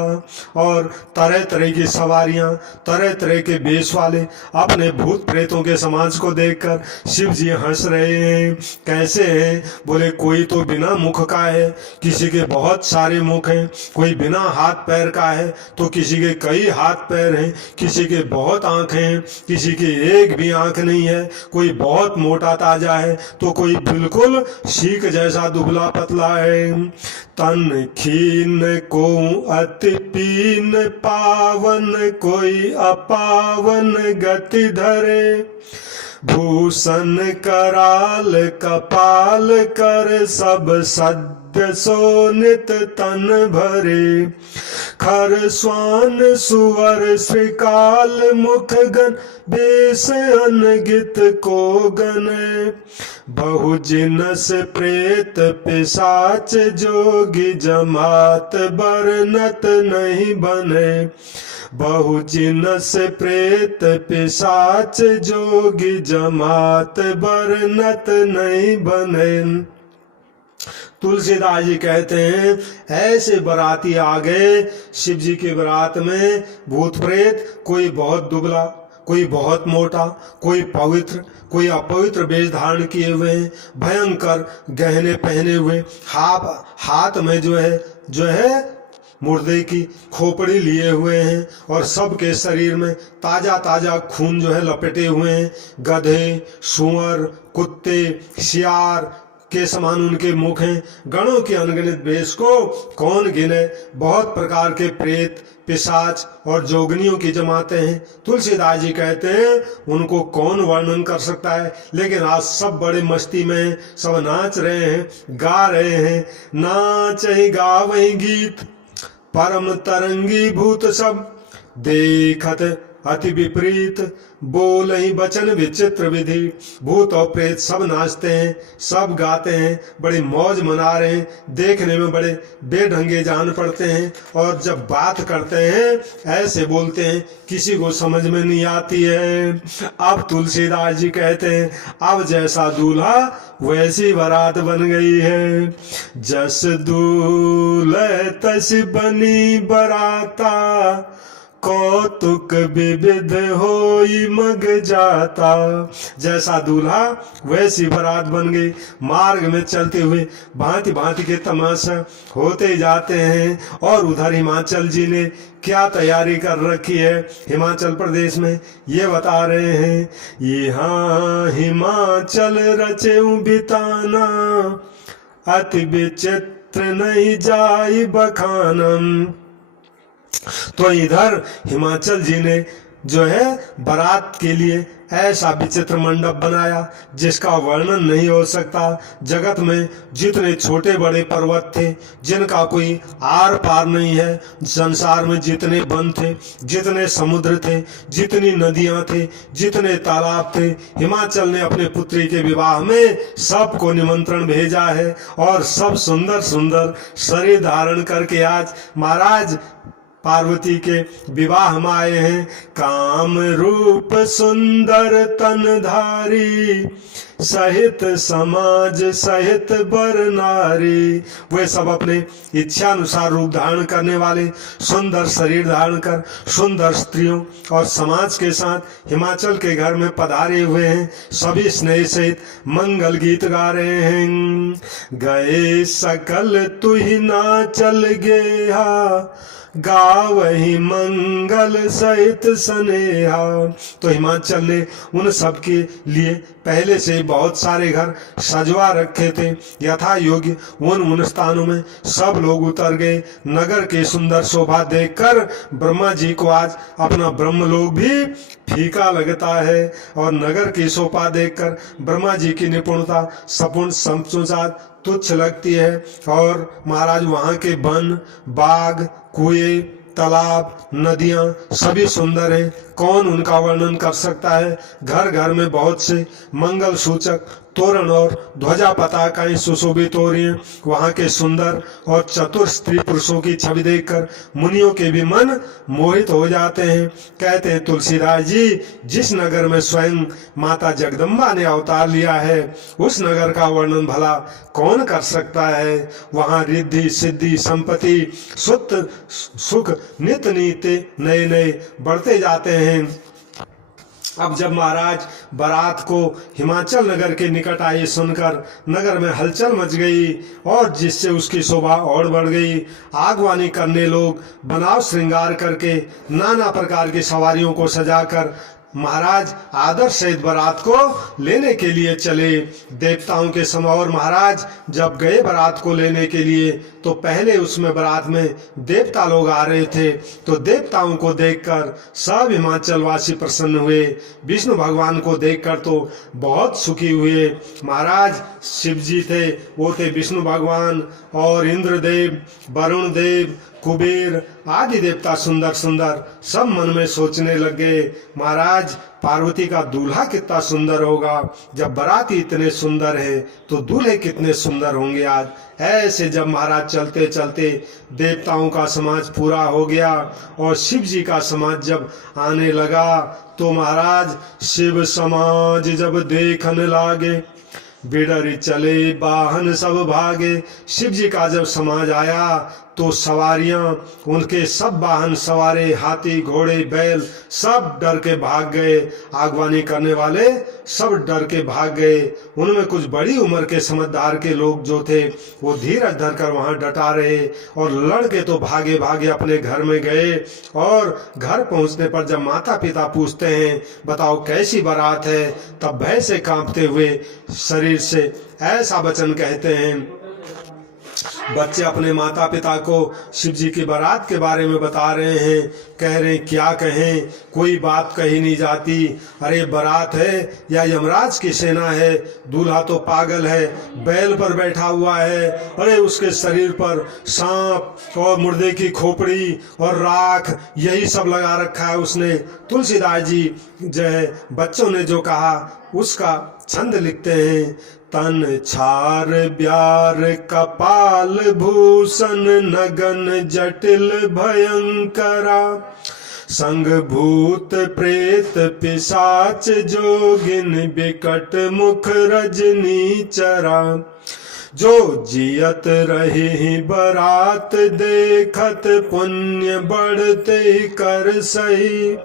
और तरह तरह की सवारियां, तरह तरह के बेश वाले अपने भूत प्रेतों के समाज को देखकर शिव जी हंस रहे हैं। कैसे हैं? बोले कोई तो बिना मुख का है, किसी के बहुत सारे मुख हैं, कोई बिना हाथ पैर का है, तो किसी के कई हाथ पैर हैं, किसी के बहुत आंखें हैं, किसी की एक भी आंख नहीं है, कोई बहुत मोटा ताजा है, तो कोई बिल्कुल शीख जैसा दुबला पतला है। तन खीन को अति पीन पावन, कोई अपावन गति धरे, भूषण कराल कपाल कर, सब सद्य सोनित तन भरे। खर स्वान सुवर श्रीकाल मुख गण, बेस अनगित को गने। बहु जिनस प्रेत पिशाच, जोगी जमात बरनत नहीं बने। बहु जिनस प्रेत पिशाच, जोगी जमात बरनत नहीं बने। तुलसीदास जी कहते हैं, ऐसे बराती आ गए शिव जी की बारात में। भूत प्रेत, कोई बहुत दुबला, कोई बहुत मोटा, कोई पवित्र, कोई अपवित्र वेश धारण किए हुए हैं, भयंकर गहने पहने हुए, हाथ में जो है मुर्दे की खोपड़ी लिए हुए हैं, और सबके शरीर में ताजा ताजा खून जो है लपेटे हुए हैं। गधे, सुअर, कुत्ते, सियार के समान उनके मुख हैं। गणों के अनगिनत वेश को कौन गिने। बहुत प्रकार के प्रेत, पिशाच और जोगनियों की जमातें हैं। तुलसीदास जी कहते हैं, उनको कौन वर्णन कर सकता है। लेकिन आज सब बड़े मस्ती में, सब नाच रहे हैं, गा रहे हैं। नाच ही गावही गीत, परम तरंगी भूत सब, देखत अति विपरीत, बोल ही वचन विचित्र विधि। भूत और प्रेत सब नाचते हैं, सब गाते हैं, बड़ी मौज मना रहे हैं, देखने में बड़े बेढंगे जान पड़ते हैं, और जब बात करते हैं ऐसे बोलते हैं किसी को समझ में नहीं आती है। अब तुलसीदास जी कहते हैं, अब जैसा दूल्हा वैसी बारात बन गई है। जस दूल्हे तस बनी बराता, कौतुक विविध होई मग जाता। जैसा दूल्हा वैसी बारात बन गई। मार्ग में चलते हुए भांति भांति के तमाशा होते जाते हैं। और उधर हिमाचल जी ने क्या तैयारी कर रखी है हिमाचल प्रदेश में, ये बता रहे हैं। यहाँ हिमाचल रचेऊ बिताना, अति विचित्र नहीं जाई बखानम। तो इधर हिमाचल जी ने जो है बारात के लिए ऐसा विचित्र मंडप बनाया जिसका वर्णन नहीं हो सकता। जगत में जितने छोटे बड़े पर्वत थे, जिनका कोई आर पार नहीं है, संसार में जितने वन थे, जितने समुद्र थे, जितनी नदियां थे, जितने तालाब थे, हिमाचल ने अपने पुत्री के विवाह में सबको निमंत्रण भेजा है। और सब सुंदर सुंदर शरीर धारण करके आज महाराज पार्वती के विवाह में आए हैं। काम रूप सुंदर तनधारी, सहित समाज सहित बर नारी। वे सब अपने इच्छा अनुसार रूप धारण करने वाले, सुंदर शरीर धारण कर सुंदर स्त्रियों और समाज के साथ हिमाचल के घर में पधारे हुए हैं। सभी स्नेह सहित मंगल गीत गा रहे हैं। गए सकल तुहि नाचल गेहा, गावही मंगल सहित स्नेहा। तो हिमाचल ने उन सब के लिए पहले से बहुत सारे घर सजवा रखे थे। यथा योग्य उन स्थानों में सब लोग उतर गए। नगर की सुंदर शोभा देखकर ब्रह्मा जी को आज अपना ब्रह्मलोक भी फीका लगता है, और नगर की शोभा देखकर ब्रह्मा जी की निपुणता सपूर्ण समझदार तुच्छ लगती है। और महाराज वहाँ के वन, बाग, कुएं, तालाब, नदियाँ सभी सुंदर हैं, कौन उनका वर्णन कर सकता है। घर घर में बहुत से मंगल सूचक तोरण और ध्वजा पताकाएं सुशोभित हो रही हैं। वहाँ के सुंदर और चतुर स्त्री पुरुषों की छवि देखकर मुनियों के भी मन मोहित हो जाते हैं। कहते हैं तुलसीदास जी, जिस नगर में स्वयं माता जगदम्बा ने अवतार लिया है उस नगर का वर्णन भला कौन कर सकता है। वहाँ रिद्धि सिद्धि संपत्ति सुख नित्य नित्य नए नए बढ़ते जाते हैं। अब जब महाराज बारात को हिमाचल नगर के निकट आए सुनकर नगर में हलचल मच गई, और जिससे उसकी शोभा और बढ़ गई। आगवानी करने लोग बनाव श्रृंगार करके नाना प्रकार की सवारियों को सजाकर महाराज आदर सहित बारात को लेने के लिए चले। देवताओं के समय और महाराज जब गए बारात को लेने के लिए तो पहले उसमें बारात में देवता लोग आ रहे थे। तो देवताओं को देखकर सब हिमाचलवासी प्रसन्न हुए। विष्णु भगवान को देखकर तो बहुत सुखी हुए। महाराज शिव जी थे, वो थे विष्णु भगवान, और इंद्रदेव, वरुण देव, कुबेर आदि देवता सुंदर सुंदर सब मन में सोचने लगे, महाराज पार्वती का दूल्हा कितना सुंदर होगा। जब बाराती इतने सुंदर हैं तो दूल्हे कितने सुंदर होंगे आज। ऐसे जब महाराज चलते चलते देवताओं का समाज पूरा हो गया और शिव जी का समाज जब आने लगा, तो महाराज शिव समाज जब देखने लागे, बिडर चले वाहन सब भागे। शिव जी का जब समाज आया तो सवारियां, उनके सब वाहन सवारे, हाथी घोड़े बैल सब डर के भाग गए। आगवानी करने वाले सब डर के भाग गए। उनमें कुछ बड़ी उम्र के समझदार के लोग जो थे वो धीरज धरकर वहां डटा रहे, और लड़के तो भागे भागे अपने घर में गए। और घर पहुंचने पर जब माता पिता पूछते हैं बताओ कैसी बारात है, तब भय से कांपते हुए शरीर से ऐसा वचन कहते हैं। बच्चे अपने माता पिता को शिव जी की बारात के बारे में बता रहे हैं। कह रहे हैं क्या कहें, कोई बात कही नहीं जाती। अरे बारात है या यमराज की सेना है, दूल्हा तो पागल है, बैल पर बैठा हुआ है। अरे उसके शरीर पर सांप और मुर्दे की खोपड़ी और राख यही सब लगा रखा है उसने। तुलसीदास जी जो है बच्चों ने जो कहा उसका छंद लिखते हैं। तन छार ब्यार कपाल भूषण नगन जटिल भयंकरा, संग भूत प्रेत पिशाच जोगिन विकट मुख रजनी चरा। जो जियत रही बारात देखत पुण्य बढ़ते कर सही,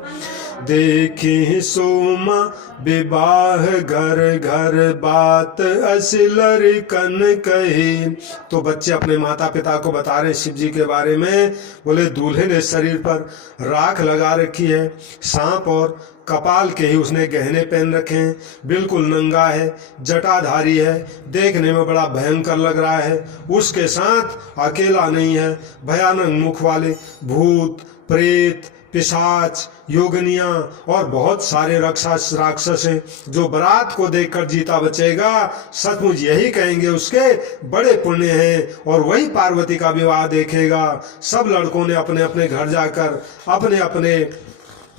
देखी सोमा विवाह घर घर बात असिलर कन कही। तो बच्चे अपने माता पिता को बता रहे शिव जी के बारे में। बोले दूल्हे ने शरीर पर राख लगा रखी है, सांप और कपाल के ही उसने गहने पहन रखे हैं, बिल्कुल नंगा है, जटाधारी है, देखने में बड़ा भयंकर लग रहा है। उसके साथ अकेला नहीं है, भयानक मुख वाले भूत प्रेत पिशाच योगनियां और बहुत सारे राक्षस हैं। जो बारात को देखकर जीता बचेगा सचमुच यही कहेंगे उसके बड़े पुण्य हैं, और वही पार्वती का विवाह देखेगा। सब लड़कों ने अपने अपने घर जाकर अपने अपने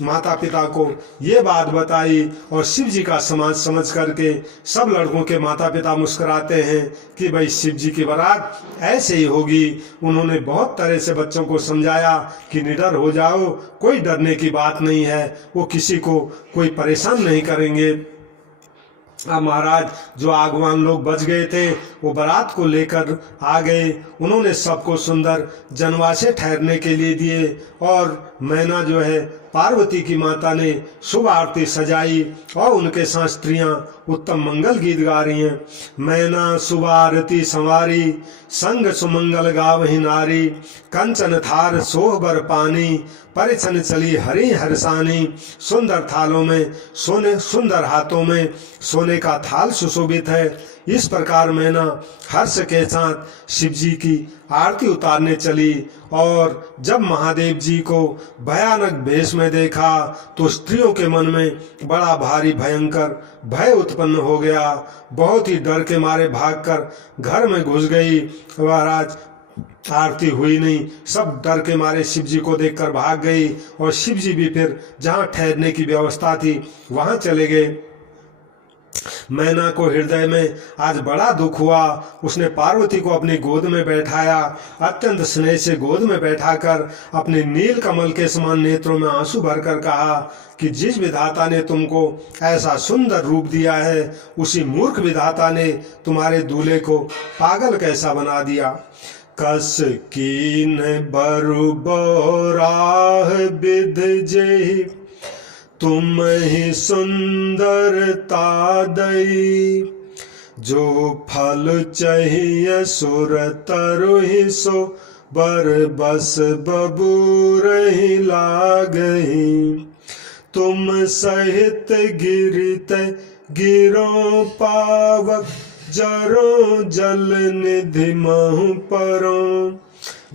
माता पिता को ये बात बताई, और शिव जी का समाज समझ करके सब लड़कों के माता पिता मुस्कुराते हैं कि भाई शिव जी की बारात ऐसे ही होगी। उन्होंने बहुत तरह से बच्चों को समझाया कि निडर हो जाओ, कोई डरने की बात नहीं है, वो किसी को कोई परेशान नहीं करेंगे। अब महाराज जो आगवान लोग बच गए थे वो बारात को लेकर आ गए। उन्होंने सबको सुंदर जनवासे ठहरने के लिए दिए, और मैना जो है पार्वती की माता ने शुभ आरती सजाई, और उनके साथ स्त्रियां उत्तम मंगल गीत गा रही हैं। मैना शुभ आरती संवारी, संग सुमंगल गावहि नारी, कंचन थार सोह बर पानी, परिछन चली हरि हरसानी। सुंदर थालों में सोने, सुंदर हाथों में सोने सोने का थाल सुशोभित है। इस प्रकार मैना हर्ष के साथ शिव जी की आरती उतारने चली और जब महादेव जी को भयानक वेश में देखा तो स्त्रियों के मन में बड़ा भारी भयंकर भय उत्पन्न हो गया। बहुत ही डर के मारे भागकर घर में घुस गई। महाराज आरती हुई नहीं, सब डर के मारे शिव जी को देखकर भाग गई और शिव जी भी फिर जहाँ ठहरने की व्यवस्था थी वहाँ चले गए। मैना को हृदय में आज बड़ा दुख हुआ। उसने पार्वती को अपनी गोद में बैठाया, अत्यंत स्नेह से गोद में बैठाकर अपने नील कमल के समान नेत्रों में आंसू भरकर कहा कि जिस विधाता ने तुमको ऐसा सुंदर रूप दिया है, उसी मूर्ख विधाता ने तुम्हारे दूल्हे को पागल कैसा बना दिया। कस कीन बरु बोराह विध जेहि, तुम ही सुंदरता दई। जो फल चाहिए सुर तरु ही सो, बर बस बबूर ही लागही। तुम सहित गिरित गिरो पावक, जरो जल निधि महु परो।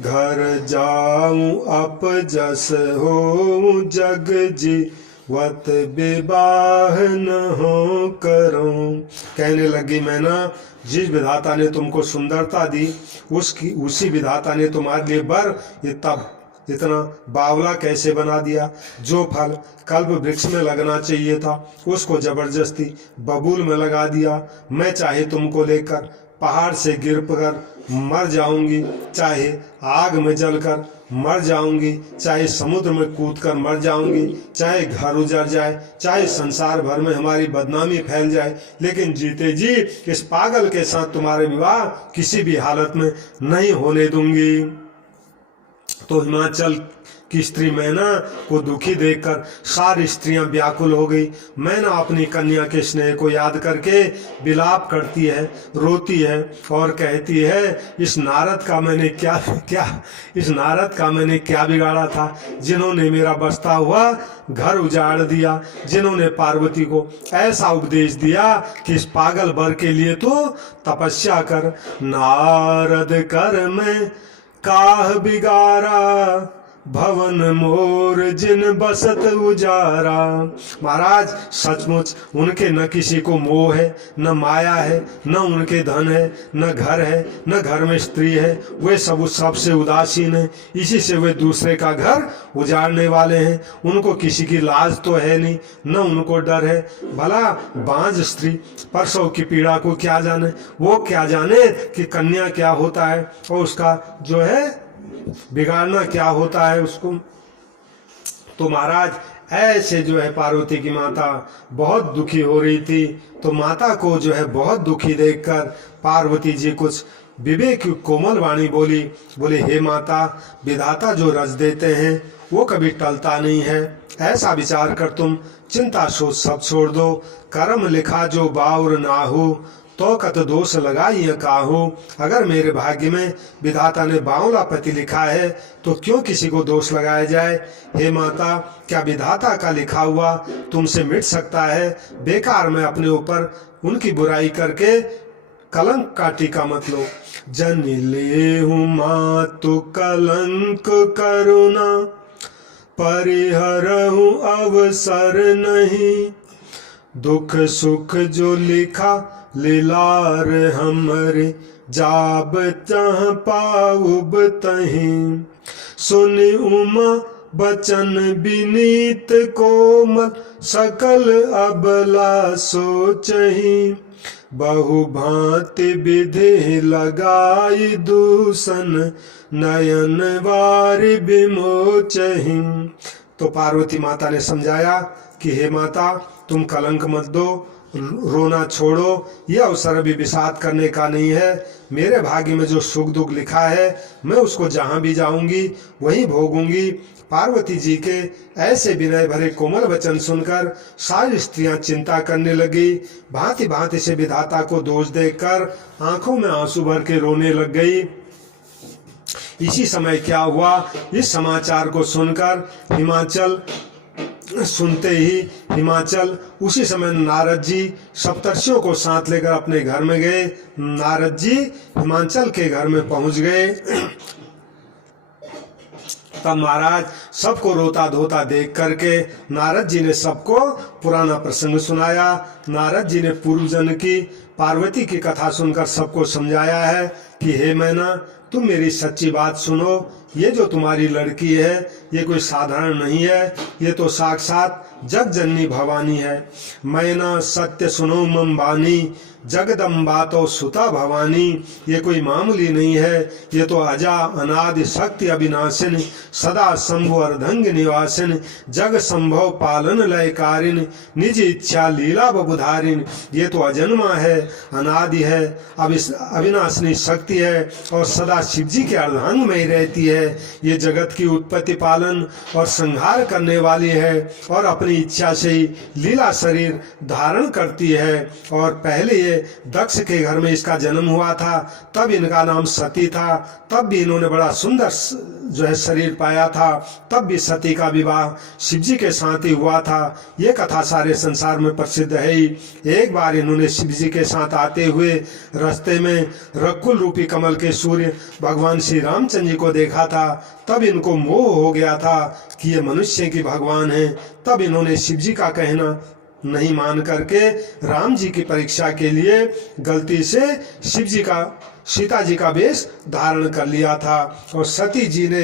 घर जाऊं अपजस हो जग जी, वत विवाह न हो करूं। कहने लगी मैना, जिस विधाता ने तुमको सुंदरता दी उसी विधाता ने तुम्हारे लिए बर इतना बावला कैसे बना दिया। जो फल कल्प वृक्ष में लगना चाहिए था उसको जबरदस्ती बबूल में लगा दिया। मैं चाहे तुमको लेकर पहाड़ से गिर कर मर जाऊंगी, चाहे आग में जलकर मर जाऊंगी, चाहे समुद्र में कूदकर मर जाऊंगी, चाहे घर उजड़ जाए, चाहे संसार भर में हमारी बदनामी फैल जाए, लेकिन जीते जी इस पागल के साथ तुम्हारे विवाह किसी भी हालत में नहीं होने दूंगी। तो हिमाचल की स्त्री मैना को दुखी देखकर सारी स्त्रियां व्याकुल हो गई। मैना अपनी कन्या के स्नेह को याद करके विलाप करती है, रोती है और कहती है, इस नारद का मैंने क्या बिगाड़ा था, जिन्होंने मेरा बसता हुआ घर उजाड़ दिया, जिन्होंने पार्वती को ऐसा उपदेश दिया कि इस पागल वर के लिए तो तपस्या कर। नारद कर में काह बिगारा, भवन मोर जिन बसत उजारा। महाराज सचमुच उनके न किसी को मोह है, न माया है, न उनके धन है, न घर है, न घर में स्त्री है। वे सब सबसे उदासीन है, इसी से वे दूसरे का घर उजाड़ने वाले हैं। उनको किसी की लाज तो है नहीं, न उनको डर है। भला बांझ स्त्री प्रसव की पीड़ा को क्या जाने, वो क्या जाने कि कन्या क्या होता है और उसका जो है बिगाड़ना क्या होता है उसको। तो महाराज ऐसे जो है पार्वती की माता बहुत दुखी हो रही थी। तो माता को जो है बहुत दुखी देखकर पार्वती जी कुछ विवेक की कोमल वाणी बोली, हे माता, विधाता जो रच देते हैं वो कभी टलता नहीं है। ऐसा विचार कर तुम चिंता सोच सब छोड़ दो। कर्म लिखा जो बाउर नाहू, तो कत दोष लगाई काहू। अगर मेरे भाग्य में विधाता ने बावला पति लिखा है तो क्यों किसी को दोष लगाया जाए। हे माता, क्या विधाता का लिखा हुआ तुमसे मिट सकता है। बेकार में अपने ऊपर उनकी बुराई करके कलंक का टीका मत लो। जन ले हूँ मातु कलंक करुणा, परिहरहु अवसर नहीं। दुख सुख जो लिखा लीलार हमरे, जाब चाह पाउब तहीं। सुनि उमा बचन विनीत कोमल, सकल अबला सोचही। बहु भांति विधि लगाई दूषण, नयन वारि विमोचही। तो पार्वती माता ने समझाया कि हे माता, तुम कलंक मत दो, रोना छोड़ो। यह अवसर अभी विषाद करने का नहीं है। मेरे भाग्य में जो सुख दुख लिखा है मैं उसको जहाँ भी जाऊंगी वहीं भोगूंगी। पार्वती जी के ऐसे विनय भरे कोमल वचन सुनकर सारी स्त्रियां चिंता करने लगी। भांति भांति से विधाता को दोष देखकर आंखों में आंसू भर के रोने लग गई। इसी समय क्या हुआ, इस समाचार को सुनकर हिमाचल सुनते ही हिमाचल उसी समय नारद जी सप्तर्षियों को साथ लेकर अपने घर में गए। नारद जी हिमाचल के घर में पहुंच गए। तब महाराज सबको रोता धोता देख करके नारद जी ने सबको पुराना प्रसंग सुनाया। नारद जी ने पूर्व जन्म की पार्वती की कथा सुनकर सबको समझाया है कि हे मैना, तुम मेरी सच्ची बात सुनो। ये जो तुम्हारी लड़की है ये कोई साधारण नहीं है, ये तो साक्षात जग जननी भवानी है। मैना सत्य सुनो मम बानी, जगदम्बा तो सुता भवानी। ये कोई मामूली नहीं है, ये तो अजा अनादि शक्ति अविनाशिन, सदा शंभु अर्धंग निवासिन, जग संभव पालन लयकारिन, निज इच्छा लीला बबुधारिन। ये तो अजन्मा है, अनादि है, अविनाशिनी शक्ति है और सदा शिव जी के अर्धांग में ही रहती है। ये जगत की उत्पत्ति पालन और संहार करने वाली है और अपनी इच्छा से ही लीला शरीर धारण करती है। और पहले ये दक्ष के घर में इसका जन्म हुआ था, तब इनका नाम सती था। तब भी इन्होंने बड़ा सुंदर जो है शरीर पाया था। तब भी सती का विवाह शिव जी के साथ ही हुआ था। ये कथा सारे संसार में प्रसिद्ध है ही। एक बार इन्होंने शिव जी के साथ आते हुए रास्ते में रकुल रूपी कमल के सूर्य भगवान श्री रामचंद्र जी को देखा था। तब इनको मोह हो गया था कि ये मनुष्य की भगवान है। तब इन्होंने शिव जी का कहना नहीं मान करके राम जी की परीक्षा के लिए गलती से शिव जी का सीता जी का वेश धारण कर लिया था। और सती जी ने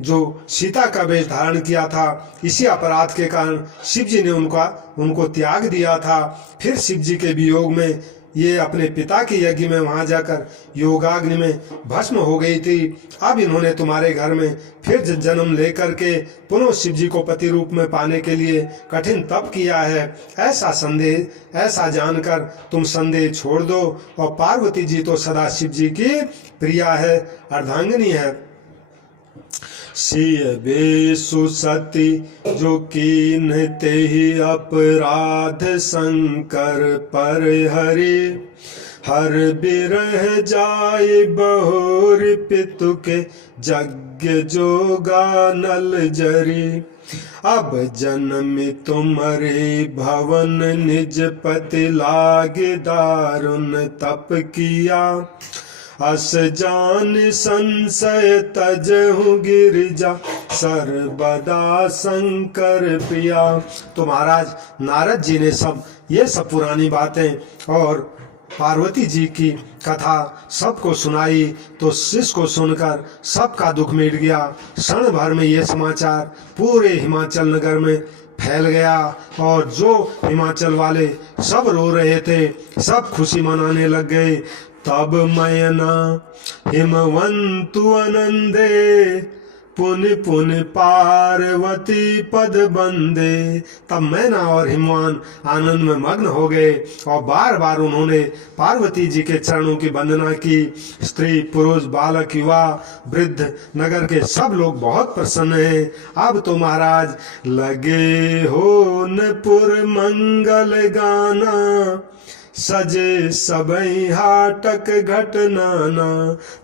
जो सीता का वेश धारण किया था, इसी अपराध के कारण शिव जी ने उनको त्याग दिया था। फिर शिव जी के वियोग में ये अपने पिता के यज्ञ में वहां जाकर योगाग्नि में भस्म हो गई थी। अब इन्होंने तुम्हारे घर में फिर जन्म लेकर के पुनः शिव जी को पति रूप में पाने के लिए कठिन तप किया है। ऐसा जानकर तुम संदेह छोड़ दो। और पार्वती जी तो सदा शिव जी की प्रिया है, अर्धांगिनी है। सिय बेसु सती जो कीन्हते ही अपराध शंकर पर हरि, हर बिरह जाय बहुर पितु के यज्ञ जोगा नल जरी। अब जन्म तुम्हारे भवन निज पति लागे दारुण तप किया, अस जान संशय तजहु गिरिजा सर्वदा शंकर प्रिया। तो महाराज नारद जी ने ये सब पुरानी बातें और पार्वती जी की कथा सबको सुनाई। तो शिष्य को सुनकर सबका दुख मिट गया। क्षण भर में ये समाचार पूरे हिमाचल नगर में फैल गया और जो हिमाचल वाले सब रो रहे थे सब खुशी मनाने लग गए। तब मैना हिमवंतु आनंदे, पुन पुन पार्वती पद बंदे। तब मैना और हिमवान आनंद में मग्न हो गए और बार बार उन्होंने पार्वती जी के चरणों की वंदना की। स्त्री पुरुष बालक युवा वृद्ध नगर के सब लोग बहुत प्रसन्न हैं। अब तो महाराज लगे हो न पुर मंगल गाना, सजे सबई हाटक घट नाना।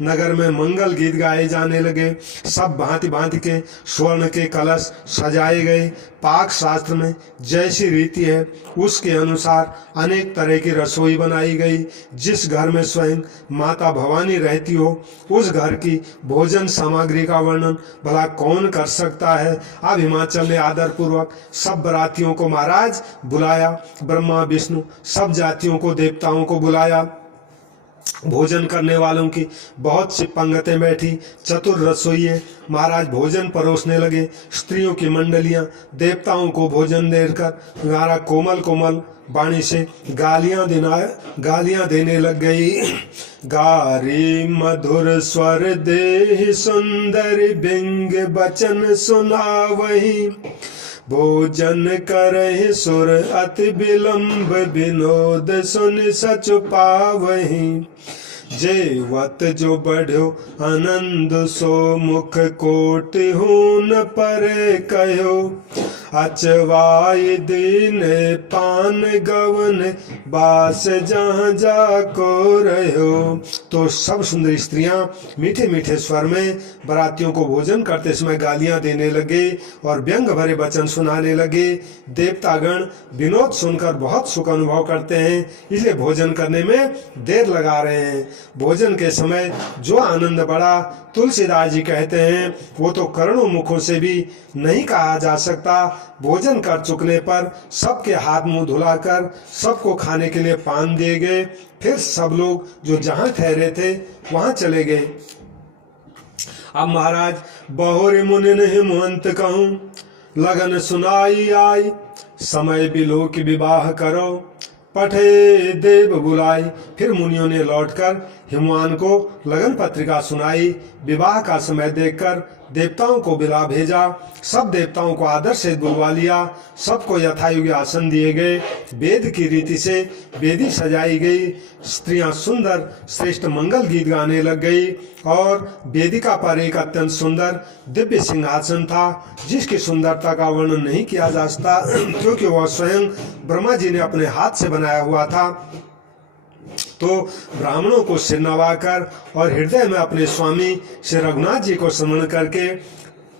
नगर में मंगल गीत गाए जाने लगे। सब भांति भांति के स्वर्ण के कलश सजाए गए। पाक शास्त्र में जैसी रीति है उसके अनुसार अनेक तरह की रसोई बनाई गई। जिस घर में स्वयं माता भवानी रहती हो उस घर की भोजन सामग्री का वर्णन भला कौन कर सकता है। अब हिमाचल ने आदर पूर्वक सब बरातियों को महाराज बुलाया। ब्रह्मा विष्णु सब जातियों को देवताओं को बुलाया। भोजन करने वालों की बहुत सी पंगतें बैठी। चतुर रसोइये महाराज भोजन परोसने लगे। स्त्रियों की मंडलियां देवताओं को भोजन देकर हमारा कोमल कोमल वाणी से गालियां देने लग गई। गारी मधुर स्वर देहि सुंदर बिंग बचन सुनावहि, भोजन करहि सुर अति विलंब विनोद सुन सच पावहि। जेवत जो बढ़ो आनंद सो मुख कोट हून परे कहो अचवाय दीन पान गवन बास जहाँ जाको रहो। तो सब सुंदर स्त्रियां मीठे मीठे स्वर में बरातियों को भोजन करते समय गालियां देने लगे और व्यंग भरे वचन सुनाने लगे। देवतागण विनोद सुनकर बहुत सुख अनुभव करते हैं, इसलिए भोजन करने में देर लगा रहे हैं। भोजन के समय जो आनंद बढ़ा, तुलसीदास जी कहते हैं, वो तो करोड़ों मुखों से भी नहीं कहा जा सकता। भोजन कर चुकने पर सबके हाथ मुंह धुलाकर सबको खाने के लिए पान दिए गए। फिर सब लोग जो जहां ठहरे थे वहां चले गए। अब महाराज बहुरी मुनि नहीं मुहंत कहूं लगन सुनाई आई समय बिलो की विवाह करो पठे देव बुलाई। फिर मुनियों ने लौटकर हिमवान को लगन पत्रिका सुनाई। विवाह का समय देखकर देवताओं को बिला भेजा। सब देवताओं को आदर से बुलवा लिया। सबको यथायोग्य आसन दिए गए। वेद की रीति से वेदी सजाई गई। स्त्रियां सुंदर श्रेष्ठ मंगल गीत गाने लग गई और वेदिका पर एक अत्यंत सुंदर दिव्य सिंहासन था जिसकी सुंदरता का वर्णन नहीं किया जा सकता क्योंकि वह स्वयं ब्रह्मा जी ने अपने हाथ से बनाया हुआ था। तो ब्राह्मणों को सिर नवाकर और हृदय में अपने स्वामी श्री रघुनाथ जी को स्मरण करके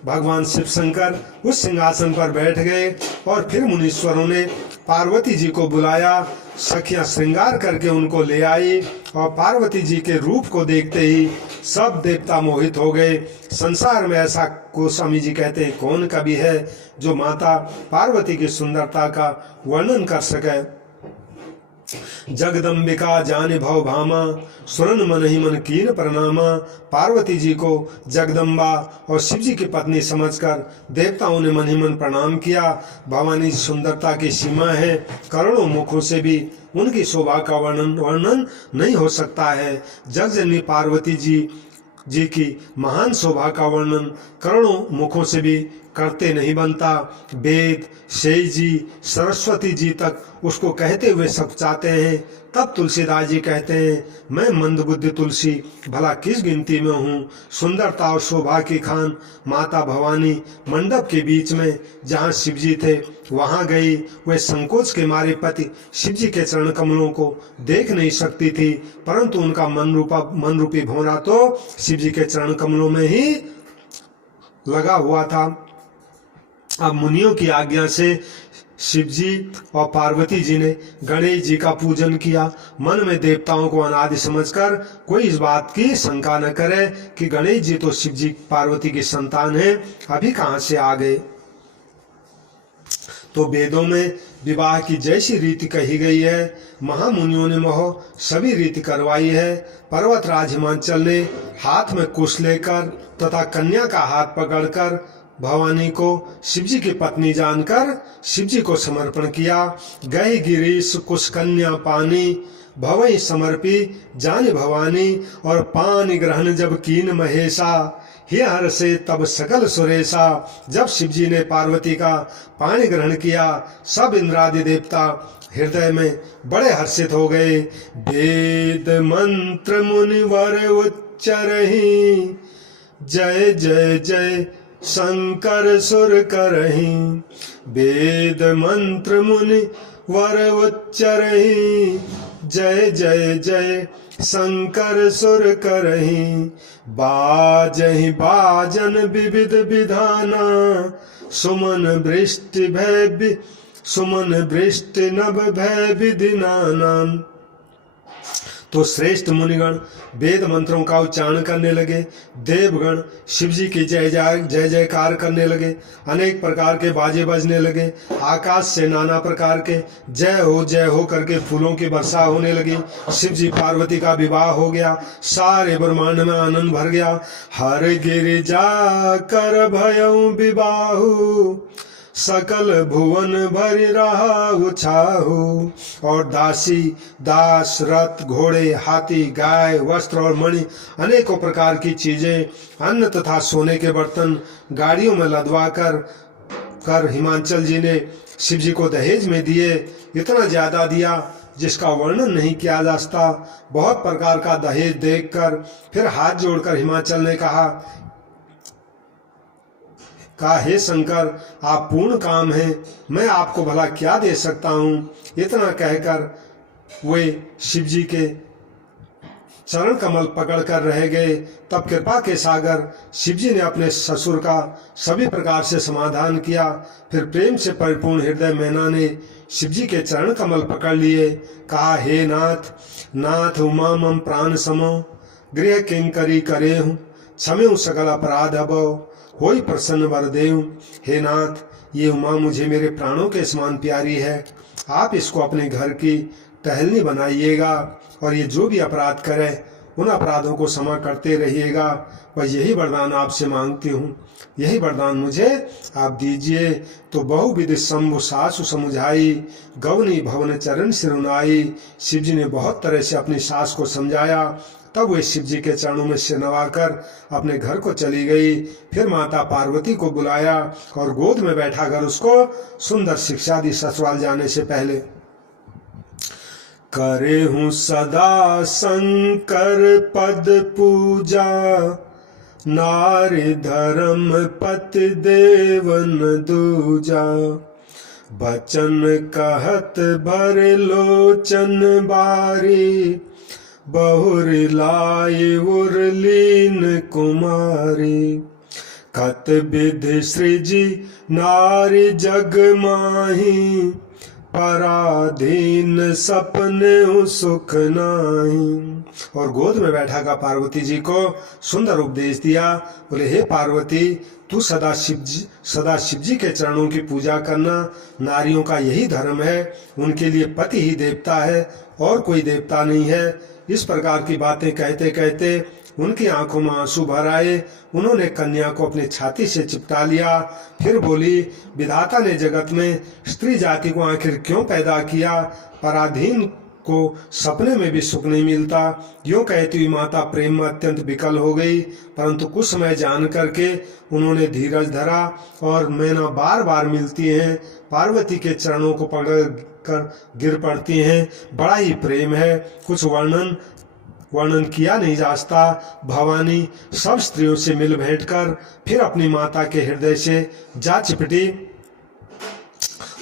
भगवान शिव शंकर उस सिंहासन पर बैठ गए और फिर मुनीश्वरों ने पार्वती जी को बुलाया। सखियां श्रृंगार करके उनको ले आई और पार्वती जी के रूप को देखते ही सब देवता मोहित हो गए। संसार में ऐसा गोस्वामी जी कहते हैं कौन कवि है जो माता पार्वती की सुंदरता का वर्णन कर सके। जगदम्बिका जाने भव भामा सुरन मन ही मन कीन प्रणामा। पार्वती जी को जगदम्बा और शिव जी की पत्नी समझकर देवताओं ने मन ही मन प्रणाम किया। भवानी सुंदरता की सीमा है, करोड़ों मुखों से भी उनकी शोभा का वर्णन नहीं हो सकता है। जगजननी पार्वती जी की महान शोभा का वर्णन करोड़ों मुखों से भी करते नहीं बनता। वेद शेष जी सरस्वती जी तक उसको कहते हुए सब चाहते हैं। तब तुलसीदास जी कहते हैं, मैं मंदबुद्धि तुलसी भला किस गिनती में हूँ। सुंदरता और शोभा की खान माता भवानी मंडप के बीच में जहाँ शिव जी थे वहाँ गई। वह संकोच के मारे पति शिव जी के चरण कमलों को देख नहीं सकती थी, परंतु उनका मन रूपी भौरा तो शिव जी के चरण कमलों में ही लगा हुआ था। अब मुनियों की आज्ञा से शिव जी और पार्वती जी ने गणेश जी का पूजन किया। मन में देवताओं को अनादि समझकर कोई इस बात की शंका न करे कि गणेश जी तो शिव जी पार्वती की संतान हैं, अभी कहाँ से आ गए। तो वेदों में विवाह की जैसी रीति कही गई है, महामुनियों ने मोह सभी रीति करवाई है। पर्वतराज हिमांचल ने हाथ में कुश लेकर तथा कन्या का हाथ पकड़कर भवानी को शिवजी की पत्नी जानकर शिवजी को समर्पण किया। गई गिरीश कुश कन्या पानी भवई समर्पी जान भवानी। और पानी ग्रहण जब कीन महेशा हे हर से तब सकल सुरेशा। जब शिवजी ने पार्वती का पानी ग्रहण किया सब इंद्रादि देवता हृदय में बड़े हर्षित हो गए। वेद मंत्र मुनिवर उच्चरहि जय जय जय शंकर सुर करहि। वेद मंत्र मुनि वर उच्चरहि जय जय जय शंकर सुर करहि। बाजहि बाजन विविध विधाना सुमन वृष्टि नभ भय विधि नाना। तो श्रेष्ठ मुनिगण वेद मंत्रों का उच्चारण करने लगे। देवगण शिवजी की जय जयकार करने लगे। अनेक प्रकार के बाजे बजने लगे। आकाश से नाना प्रकार के जय हो करके फूलों की वर्षा होने लगी। शिवजी पार्वती का विवाह हो गया। सारे ब्रह्मांड में आनंद भर गया। हर गिरिजा कर भयउ विवाहु सकल भुवन भरि रहा उछाहु। और दासी दास रथ घोड़े हाथी गाय वस्त्र और मणि अनेकों प्रकार की चीजें अन्न तथा सोने के बर्तन गाड़ियों में लदवा कर हिमांचल जी ने शिव जी को दहेज में दिए। इतना ज्यादा दिया जिसका वर्णन नहीं किया जा सकता। बहुत प्रकार का दहेज देखकर फिर हाथ जोड़कर हिमाचल ने कहा, हे शंकर, आप पूर्ण काम हैं, मैं आपको भला क्या दे सकता हूँ। इतना कहकर वे शिव जी के चरण कमल पकड़कर रह गए। तब कृपा के सागर शिव जी ने अपने ससुर का सभी प्रकार से समाधान किया। फिर प्रेम से परिपूर्ण हृदय मैना ने शिव जी के चरण कमल पकड़ लिए। कहा, हे नाथ, नाथ उमा मम प्राण समो, गृह किंकरी करे हूँ, क्षमे सकल अपराध अभव, होई प्रसन्न वर देव। हे नाथ, ये उमा मुझे मेरे प्राणों के समान प्यारी है, आप इसको अपने घर की टहलनी बनाइएगा और ये जो भी अपराध करे उन अपराधों को क्षमा करते रहिएगा। बस यही वरदान आपसे मांगती हूँ, यही वरदान मुझे आप दीजिए। तो बहुविधि शंभु सासु समुझाई, गौनी भवन चरण सिरुनाई। शिव जी ने बहुत तरह से अपनी सास को समझाया। तब वे शिव जी के चरणों में सिर नवाकर अपने घर को चली गई। फिर माता पार्वती को बुलाया और गोद में बैठाकर उसको सुंदर शिक्षा दी ससुराल जाने से पहले। करे हूँ सदा शंकर पद पूजा, नारी धर्म पति देवन दूजा। बचन कहत भर लोचन बारी, बहुर लाई उर्लीन कुमारी। कत विधि सृजी नारी जग माही, पराधीन सपने सुख नाही। और गोद में बैठा का पार्वती जी को सुंदर उपदेश दिया। बोले, हे पार्वती, तू सदा शिव जी के चरणों की पूजा करना। नारियों का यही धर्म है, उनके लिए पति ही देवता है और कोई देवता नहीं है। इस प्रकार की बातें कहते कहते उनकी आंखों में आंसू भर आए। उन्होंने कन्या को अपनी छाती से चिपटा लिया। फिर बोली, विधाता ने जगत में स्त्री जाति को आखिर क्यों पैदा किया? पराधीन को सपने में भी सुख नहीं मिलता। यूँ कहती हुई माता प्रेम में अत्यंत विकल हो गई, परंतु कुछ समय जान करके उन्होंने धीरज धरा और मैना बार बार मिलती हैं, पार्वती के चरणों को पकड़ कर गिर पड़ती हैं। बड़ा ही प्रेम है, कुछ वर्णन किया नहीं जा सकता। भवानी सब स्त्रियों से मिल भेंट कर फिर अपनी माता के हृदय से जा चिपटी।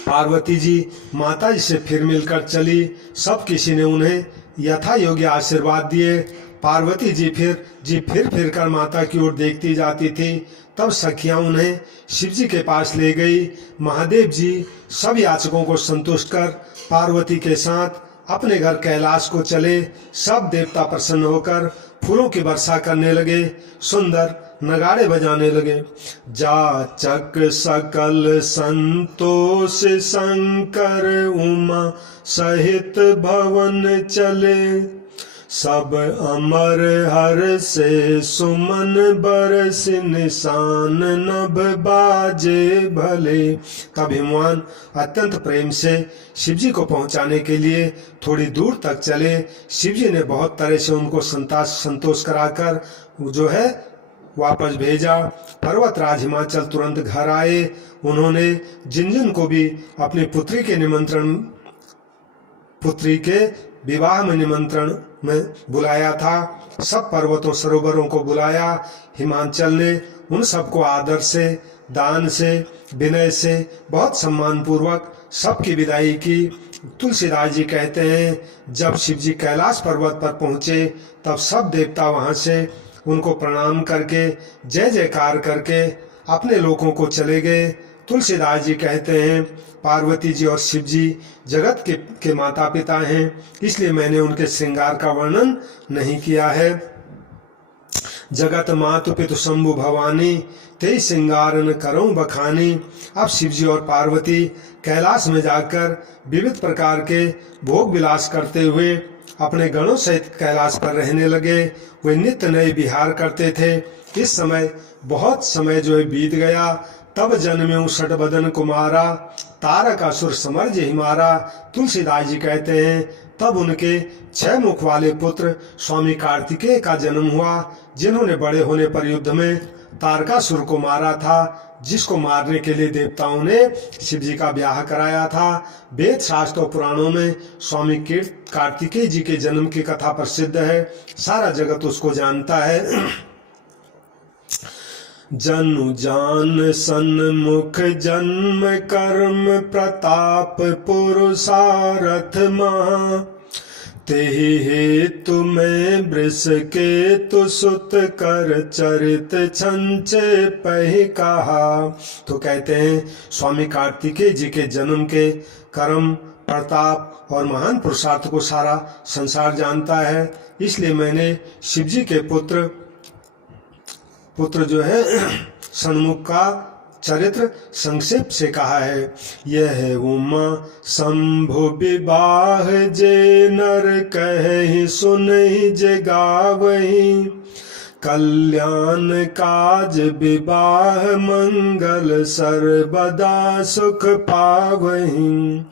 पार्वती जी माता जी से फिर मिलकर चली। सब किसी ने उन्हें यथा योग्य आशीर्वाद दिए। पार्वती जी फिर कर माता की ओर देखती जाती थी। तब सखियां उन्हें शिव जी के पास ले गई। महादेव जी सब याचकों को संतुष्ट कर पार्वती के साथ अपने घर कैलाश को चले। सब देवता प्रसन्न होकर फूलों की वर्षा करने लगे, सुंदर नगाड़े बजाने लगे। जाचक सकल संतोष शंकर उमा सहित भवन चले। सब अमर हर से सुमन बरस निशान नभ बाजे भले। तब हिमवान अत्यंत प्रेम से शिव जी को पहुंचाने के लिए थोड़ी दूर तक चले। शिव जी ने बहुत तरह से उनको संतोष कराकर जो है वापस भेजा। पर्वतराज हिमाचल तुरंत घर आए। उन्होंने जिन जिन को भी अपनी पुत्री के विवाह में निमंत्रण में बुलाया था, सब पर्वतों सरोवरों को बुलाया। हिमाचल ने उन सबको आदर से, दान से, विनय से, बहुत सम्मान पूर्वक सबकी विदाई की। तुलसीदास जी कहते हैं, जब शिव जी कैलाश पर्वत पर पहुँचे तब सब देवता वहाँ से उनको प्रणाम करके जय जयकार करके अपने लोकों को चले गए। तुलसीदास जी कहते हैं, पार्वती जी और शिव जी जगत के माता पिता हैं, इसलिए मैंने उनके श्रृंगार का वर्णन नहीं किया है। जगत मातु पितु शंभु भवानी, तेई श्रृंगार न करऊं बखानी। अब शिव जी और पार्वती कैलाश में जाकर विविध प्रकार के भोग विलास करते हुए अपने गणों सहित कैलाश पर रहने लगे। वे नित्य नए विहार करते थे। इस समय बहुत समय जो है बीत गया। तब जन्म्यो षटबदन कुमारा, तारक असुर समर्ज हिमारा। तुलसीदास जी कहते हैं, तब उनके 6 मुख वाले पुत्र स्वामी कार्तिकेय का जन्म हुआ, जिन्होंने बड़े होने पर युद्ध में तारकासुर को मारा था। जिसको मारने के लिए देवताओं ने शिव जी का ब्याह कराया था। वेद शास्त्र और पुराणों में स्वामी कार्तिकेय जी के जन्म की कथा प्रसिद्ध है, सारा जगत उसको जानता है। जनु जान सन्मुख जन्म कर्म प्रताप पुरुषारथ महा, तेहि हेतु मैं वृष के तु सुत कर चरित छंचे पहि कहा। तो कहते हैं स्वामी कार्तिकेय जी के जन्म के कर्म प्रताप और महान पुरुषार्थ को सारा संसार जानता है, इसलिए मैंने शिव जी के पुत्र जो है सन्मुख का चरित्र संक्षेप से कहा है। यह उमा शंभु विवाह जे नर कहि सुनहि जे गावहि, कल्याण काज विवाह मंगल सर्वदा सुख पावहि,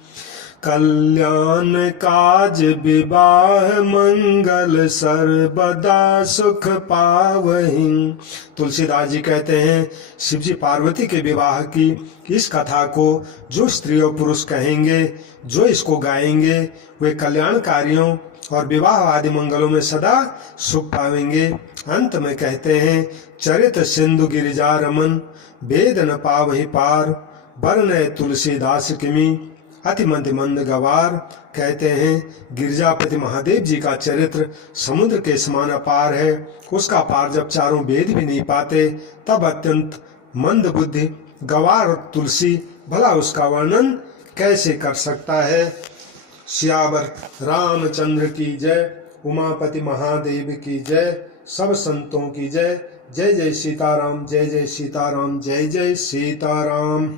कल्याण काज विवाह मंगल सर्वदा सुख पावहि। तुलसीदास जी कहते हैं शिव जी पार्वती के विवाह की इस कथा को जो स्त्री और पुरुष कहेंगे, जो इसको गाएंगे, वे कल्याण कार्यों और विवाह आदि मंगलों में सदा सुख पाएंगे। अंत में कहते हैं चरित सिंधु गिरिजा रमन, वेद न पावहि पार, बरनय तुलसीदास किमी अति मंद मंद गवार। कहते हैं गिरजापति महादेव जी का चरित्र समुद्र के समान अपार है, उसका पार जब चारों वेद भी नहीं पाते तब अत्यंत मंद बुद्धि गवार तुलसी भला उसका वर्णन कैसे कर सकता है। सियावर रामचंद्र की जय, उमापति महादेव की जय, सब संतों की जय। जय जय सीताराम, जय जय सीताराम, जय जय सीताराम।